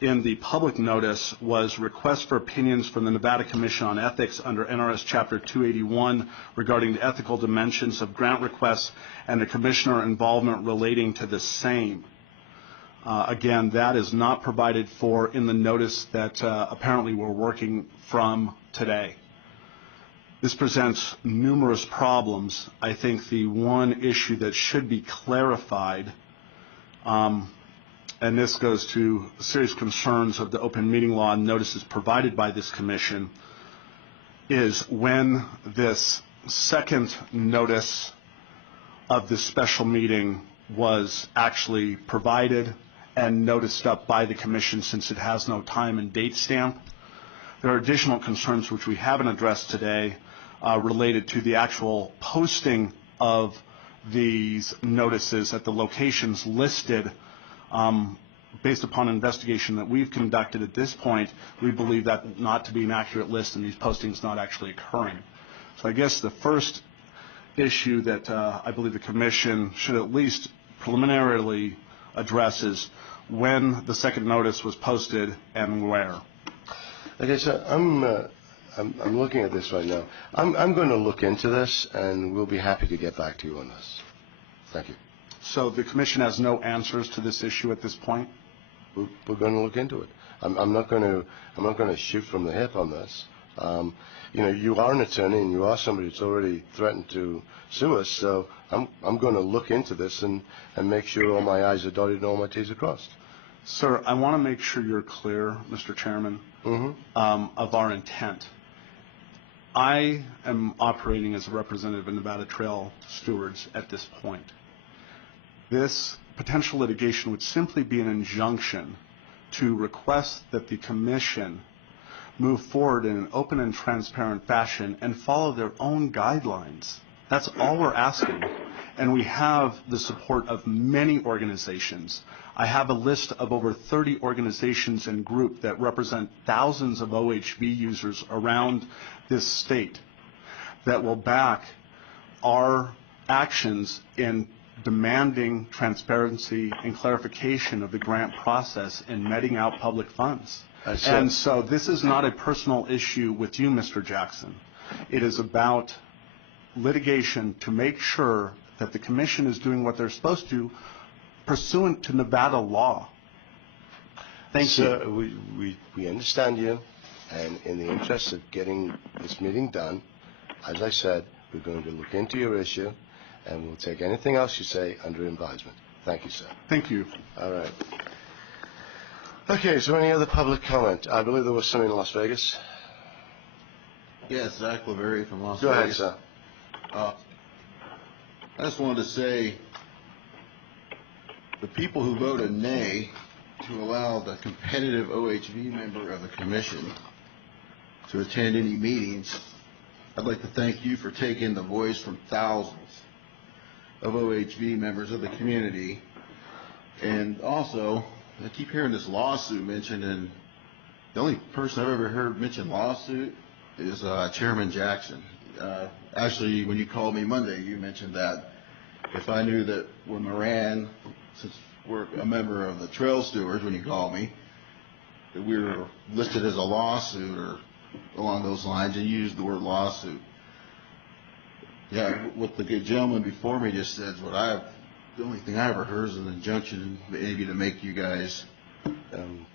in the public notice was request for opinions from the Nevada Commission on Ethics under NRS Chapter 281 regarding the ethical dimensions of grant requests and the commissioner involvement relating to the same. Again, that is not provided for in the notice that apparently we're working from today. This presents numerous problems. I think the one issue that should be clarified, and this goes to serious concerns of the open meeting law and notices provided by this commission, is when this second notice of this special meeting was actually provided and noticed up by the commission, since it has no time and date stamp. There are additional concerns which we haven't addressed today related to the actual posting of these notices at the locations listed. Based upon an investigation that we've conducted at this point, we believe that not to be an accurate list and these postings not actually occurring. So I guess the first issue that I believe the commission should at least preliminarily address is when the second notice was posted and where. Okay, so I'm looking at this right now. I'm going to look into this, and we'll be happy to get back to you on this. Thank you. So the commission has no answers to this issue at this point? We're going to look into it. I'm not going to shoot from the hip on this. You know, you are an attorney, and you are somebody that's already threatened to sue us. So I'm going to look into this and make sure all my I's are dotted and all my T's are crossed. Sir, I want to make sure you're clear, Mr. Chairman, of our intent. I am operating as a representative of Nevada Trail Stewards at this point. This potential litigation would simply be an injunction to request that the commission move forward in an open and transparent fashion and follow their own guidelines. That's all we're asking. And we have the support of many organizations. I have a list of over 30 organizations and groups that represent thousands of OHV users around this state that will back our actions in demanding transparency and clarification of the grant process in meting out public funds. And so this is not a personal issue with you, Mr. Jackson. It is about litigation to make sure that the commission is doing what they're supposed to pursuant to Nevada law. Thank you. We understand you, and in the interest of getting this meeting done, as I said, we're going to look into your issue, and we'll take anything else you say under advisement. Thank you, sir. Thank you. All right. Okay, so any other public comment? I believe there was some in Las Vegas. Yes, Zach Lavery from Las Go ahead, Vegas. sir. I just wanted to say the people who voted nay to allow the competitive OHV member of the commission to attend any meetings, I'd like to thank you for taking the voice from thousands of OHV members of the community. And also, I keep hearing this lawsuit mentioned, and the only person I've ever heard mention lawsuit is Chairman Jackson. Actually, when you called me Monday, you mentioned that if I knew that when Moran, since we're a member of the Trail Stewards, when you called me, that we were listed as a lawsuit or along those lines, and you used the word lawsuit. Yeah, what the good gentleman before me just said is the only thing I ever heard is an injunction maybe to make you guys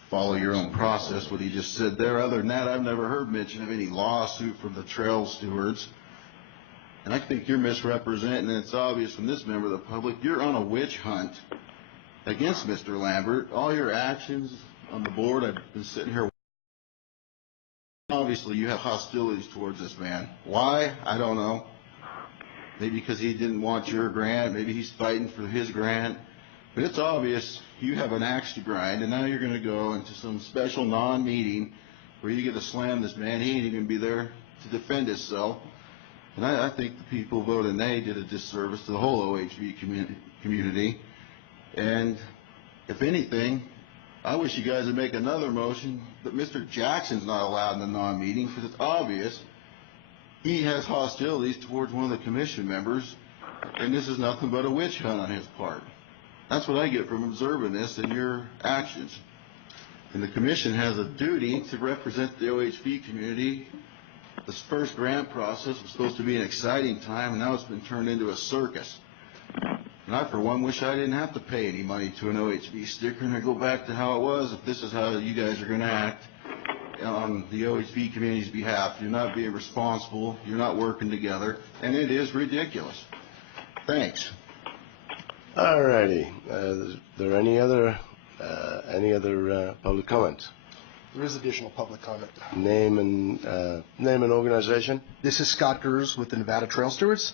follow your own process, what he just said there. Other than that, I've never heard mention of any lawsuit from the Trail Stewards. And I think you're misrepresenting, and it's obvious from this member of the public, you're on a witch hunt against Mr. Lambert. All your actions on the board, I've been sitting here Obviously, you have hostilities towards this man. Why? I don't know. Maybe because he didn't want your grant. Maybe he's fighting for his grant. But it's obvious you have an axe to grind, and now you're going to go into some special non-meeting where you get to slam this man. He ain't even be there to defend himself. And I think the people voting nay did a disservice to the whole OHV community. And if anything, I wish you guys would make another motion that Mr. Jackson's not allowed in the non-meeting, because it's obvious he has hostilities towards one of the commission members, and this is nothing but a witch hunt on his part. That's what I get from observing this and your actions. And the commission has a duty to represent the OHV community. This first grant process was supposed to be an exciting time, and now it's been turned into a circus. And I, for one, wish I didn't have to pay any money to an OHV sticker, and I go back to how it was. If this is how you guys are going to act on the OHV community's behalf, you're not being responsible, you're not working together, and it is ridiculous. Thanks. All righty. Is there any other public comment? There is additional public comment. Name and organization. This is Scott Gers with the Nevada Trail Stewards.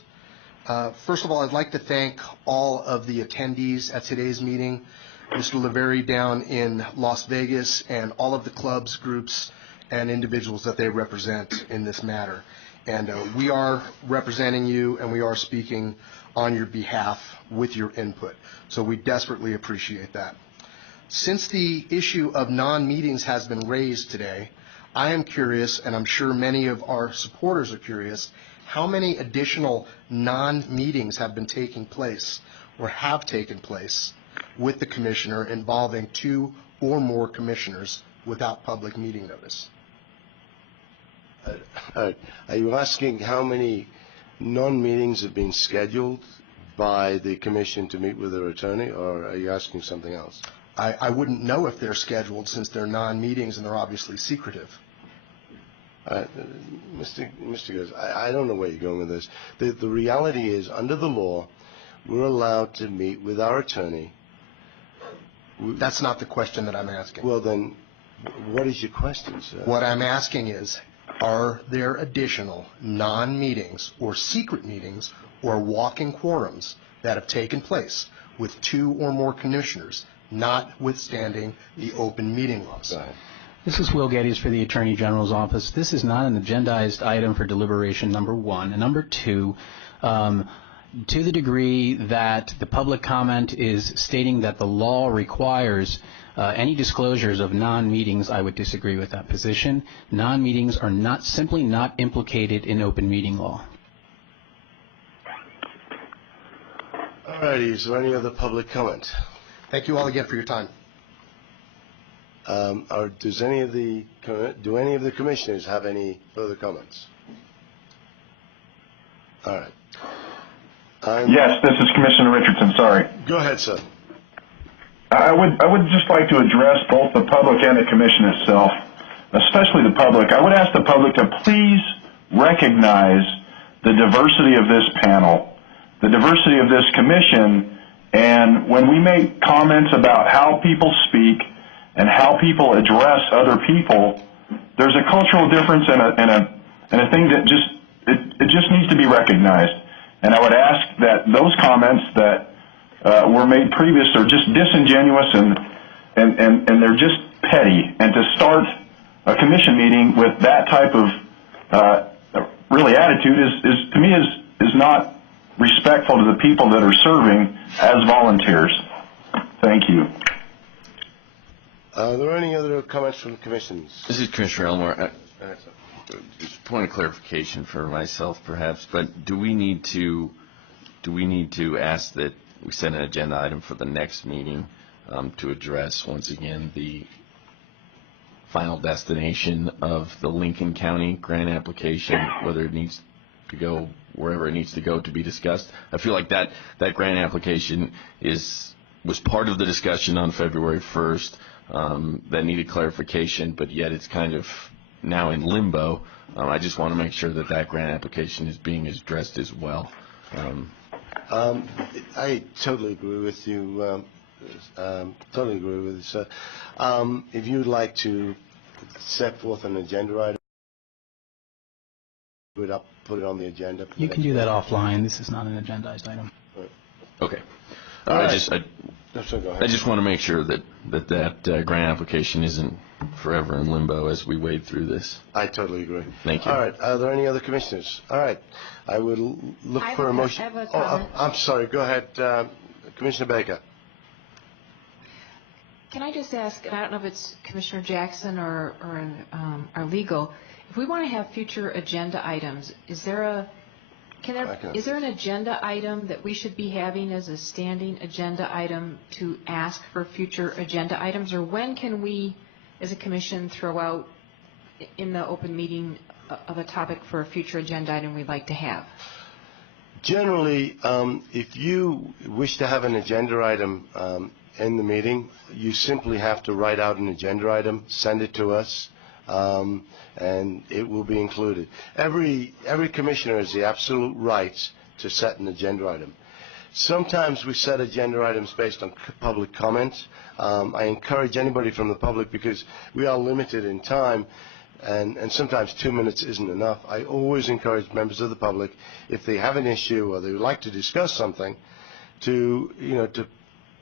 First of all, I'd like to thank all of the attendees at today's meeting, Mr. Lavery down in Las Vegas, and all of the clubs, groups, and individuals that they represent in this matter. And we are representing you, and we are speaking on your behalf with your input. So we desperately appreciate that. Since the issue of non-meetings has been raised today, I am curious, and I'm sure many of our supporters are curious, how many additional non-meetings have been taking place or have taken place with the commissioner involving 2 or more commissioners without public meeting notice? Are you asking how many non-meetings have been scheduled by the commission to meet with their attorney, or are you asking something else? I wouldn't know if they're scheduled, since they're non-meetings and they're obviously secretive. Mr. Gers, I don't know where you're going with this. The reality is, under the law, we're allowed to meet with our attorney. That's not the question that I'm asking. Well, then, what is your question, sir? What I'm asking is, are there additional non-meetings or secret meetings or walking quorums that have taken place with 2 or more commissioners, notwithstanding the open meeting laws? This is Will Geddes for the Attorney General's Office. This is not an agendized item for deliberation, number 1. And number 2, to the degree that the public comment is stating that the law requires any disclosures of non-meetings, I would disagree with that position. Non-meetings are simply not implicated in open meeting law. All righty. Is there any other public comment? Thank you all again for your time. Do any of the commissioners have any further comments? All right. Yes, this is Commissioner Richardson. Sorry. Go ahead, sir. I would just like to address both the public and the commission itself, especially the public. I would ask the public to please recognize the diversity of this panel, the diversity of this commission, and when we make comments about how people speak and how people address other people, there's a cultural difference and a thing that just needs to be recognized. And I would ask that those comments that were made previous are just disingenuous and they're just petty. And to start a commission meeting with that type of really attitude is to me is not respectful to the people that are serving as volunteers. Thank you. Are there any other comments from the commissions? This is Commissioner Elmore. Just a point of clarification for myself, perhaps, but do we need to ask that we set an agenda item for the next meeting to address once again the final destination of the Lincoln County grant application, whether it needs to go wherever it needs to go to be discussed? I feel like that grant application was part of the discussion on February 1st that needed clarification, but yet it's kind of now in limbo. I just want to make sure that grant application is being addressed as well. I totally agree with you. Totally agree with you, sir. If you'd like to set forth an agenda item. put it on the agenda. For the You can next do that meeting. offline. This is not an agendized item. Okay. All I right. just Go ahead. I just want to make sure that grant application isn't forever in limbo as we wade through this. I totally agree. Thank you. All right. Are there any other commissioners? All right. I would look for a motion. I have a Oh, comment. I'm sorry. Go ahead, Commissioner Baker. Can I just ask, and I don't know if it's Commissioner Jackson or our legal, if we want to have future agenda items, is there an agenda item that we should be having as a standing agenda item to ask for future agenda items, or when can we, as a commission, throw out in the open meeting of a topic for a future agenda item we'd like to have? Generally, if you wish to have an agenda item in the meeting, you simply have to write out an agenda item, send it to us, and it will be included. Every commissioner has the absolute rights to set an agenda item. Sometimes we set agenda items based on public comments. I encourage anybody from the public, because we are limited in time, and sometimes 2 minutes isn't enough. I always encourage members of the public, if they have an issue or they would like to discuss something, to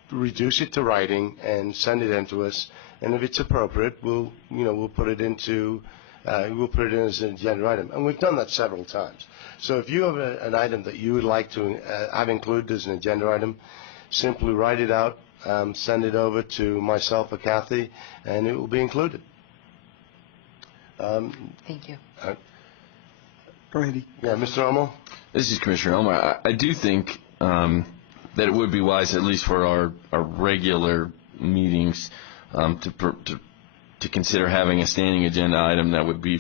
reduce it to writing and send it in to us. And if it's appropriate, we'll put it in as an agenda item. And we've done that several times. So if you have an item that you would like to have included as an agenda item, simply write it out, send it over to myself or Kathy, and it will be included. Thank you. Go ahead. Yeah, Mr. Elmo? This is Commissioner Elmer. I do think that it would be wise, at least for our regular meetings, to consider having a standing agenda item that would be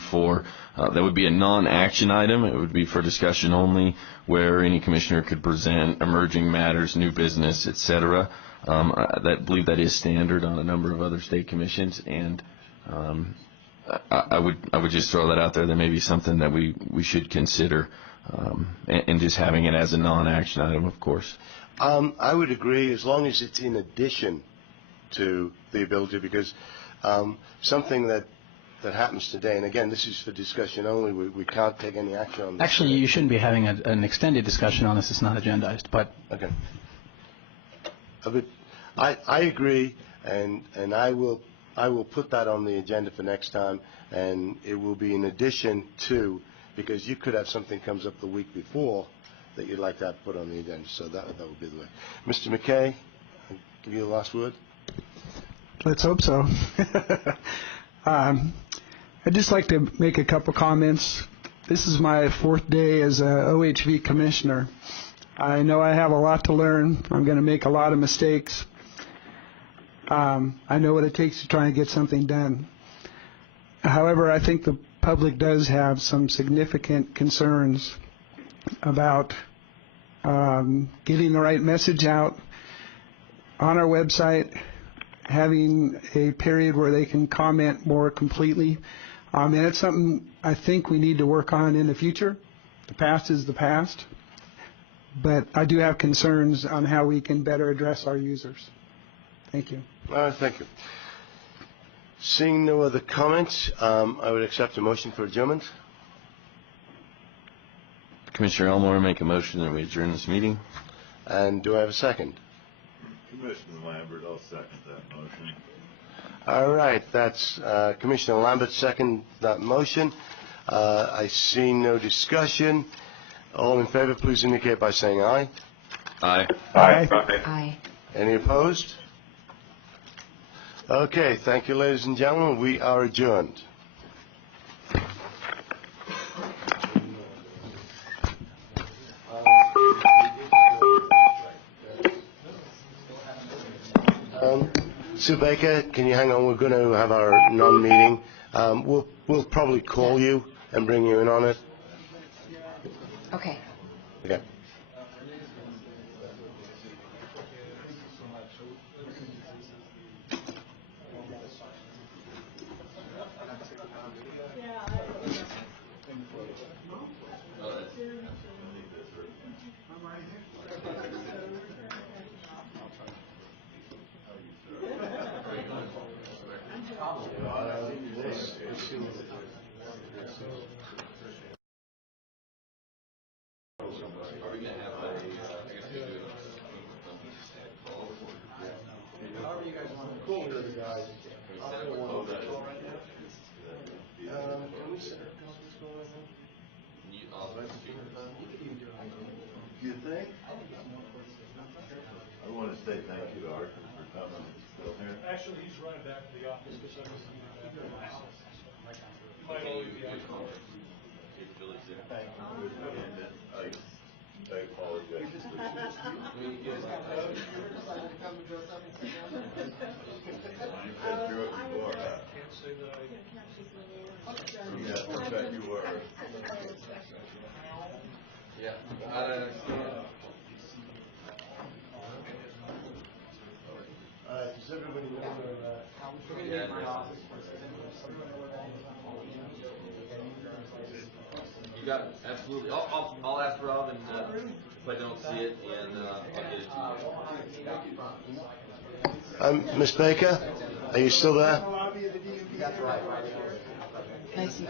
a non-action item. It would be for discussion only, where any commissioner could present emerging matters, new business, etc. I believe that is standard on a number of other state commissions, and I would just throw that out there. There may be something that we should consider, and just having it as a non-action item, of course. I would agree, as long as it's in addition to the ability, because something that happens today, and again, this is for discussion only, we can't take any action on this. Actually, you shouldn't be having an extended discussion on this. It's not agendized, but... Okay. I agree, and I will put that on the agenda for next time, and it will be in addition to, because you could have something comes up the week before that you'd like to have put on the agenda, so that would be the way. Mr. McKay, I'll give you the last word. Let's hope so. I'd just like to make a couple comments. This is my 4th day as a OHV commissioner. I know I have a lot to learn. I'm going to make a lot of mistakes. I know what it takes to try and get something done. However, I think the public does have some significant concerns about getting the right message out on our website, having a period where they can comment more completely. And it's something I think we need to work on in the future. The past is the past. But I do have concerns on how we can better address our users. Thank you. Thank you. Seeing no other comments, I would accept a motion for adjournment. Commissioner Elmore, make a motion that we adjourn this meeting. And do I have a second? Commissioner Lambert, I'll second that motion. All right, that's Commissioner Lambert second that motion. I see no discussion. All in favor, please indicate by saying aye. Aye. Aye. Aye. Any opposed? Okay, thank you, ladies and gentlemen. We are adjourned. Sue Baker, can you hang on? We're going to have our non-meeting. We'll probably call you and bring you in on it. Okay. Okay. Actually, he's running back to the office because I was in the office. You might always be out of order. I apologize. Can't say that I... Yes, I bet you were. Yeah, I don't understand. Does everybody know where, You got it, absolutely. I'll ask Rob, and if I don't see it, and I'll get it to you. Ms. Baker, are you still there? I see.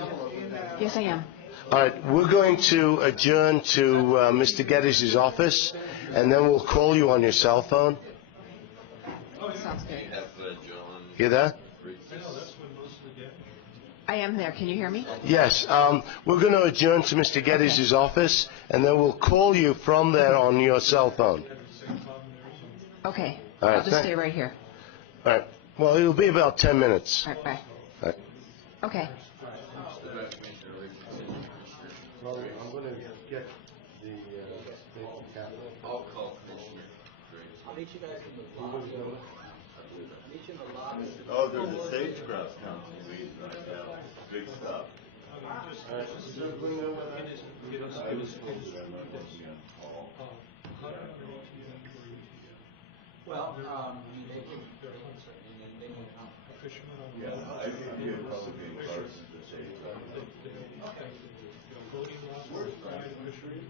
Yes, I am. All right, we're going to adjourn to Mr. Geddes' office, and then we'll call you on your cell phone. Sounds good. You there? I am there. Can you hear me? Yes. We're going to adjourn to Mr. Geddes' office, and then we'll call you from there on your cell phone. Okay. All right, I'll just stay right here. All right. Well, it'll be about 10 minutes. All right, bye. All right. Okay. I'm going to get the I'll call Commissioner. I'll meet you guys in the lobby. I'll meet you in the lobby. Oh, there's a sage-grouse council meeting right now. Big stuff. I was told that I wasn't on call. Well, they can come. Yeah, I think you probably cars to the sage. Voting laws, fishery,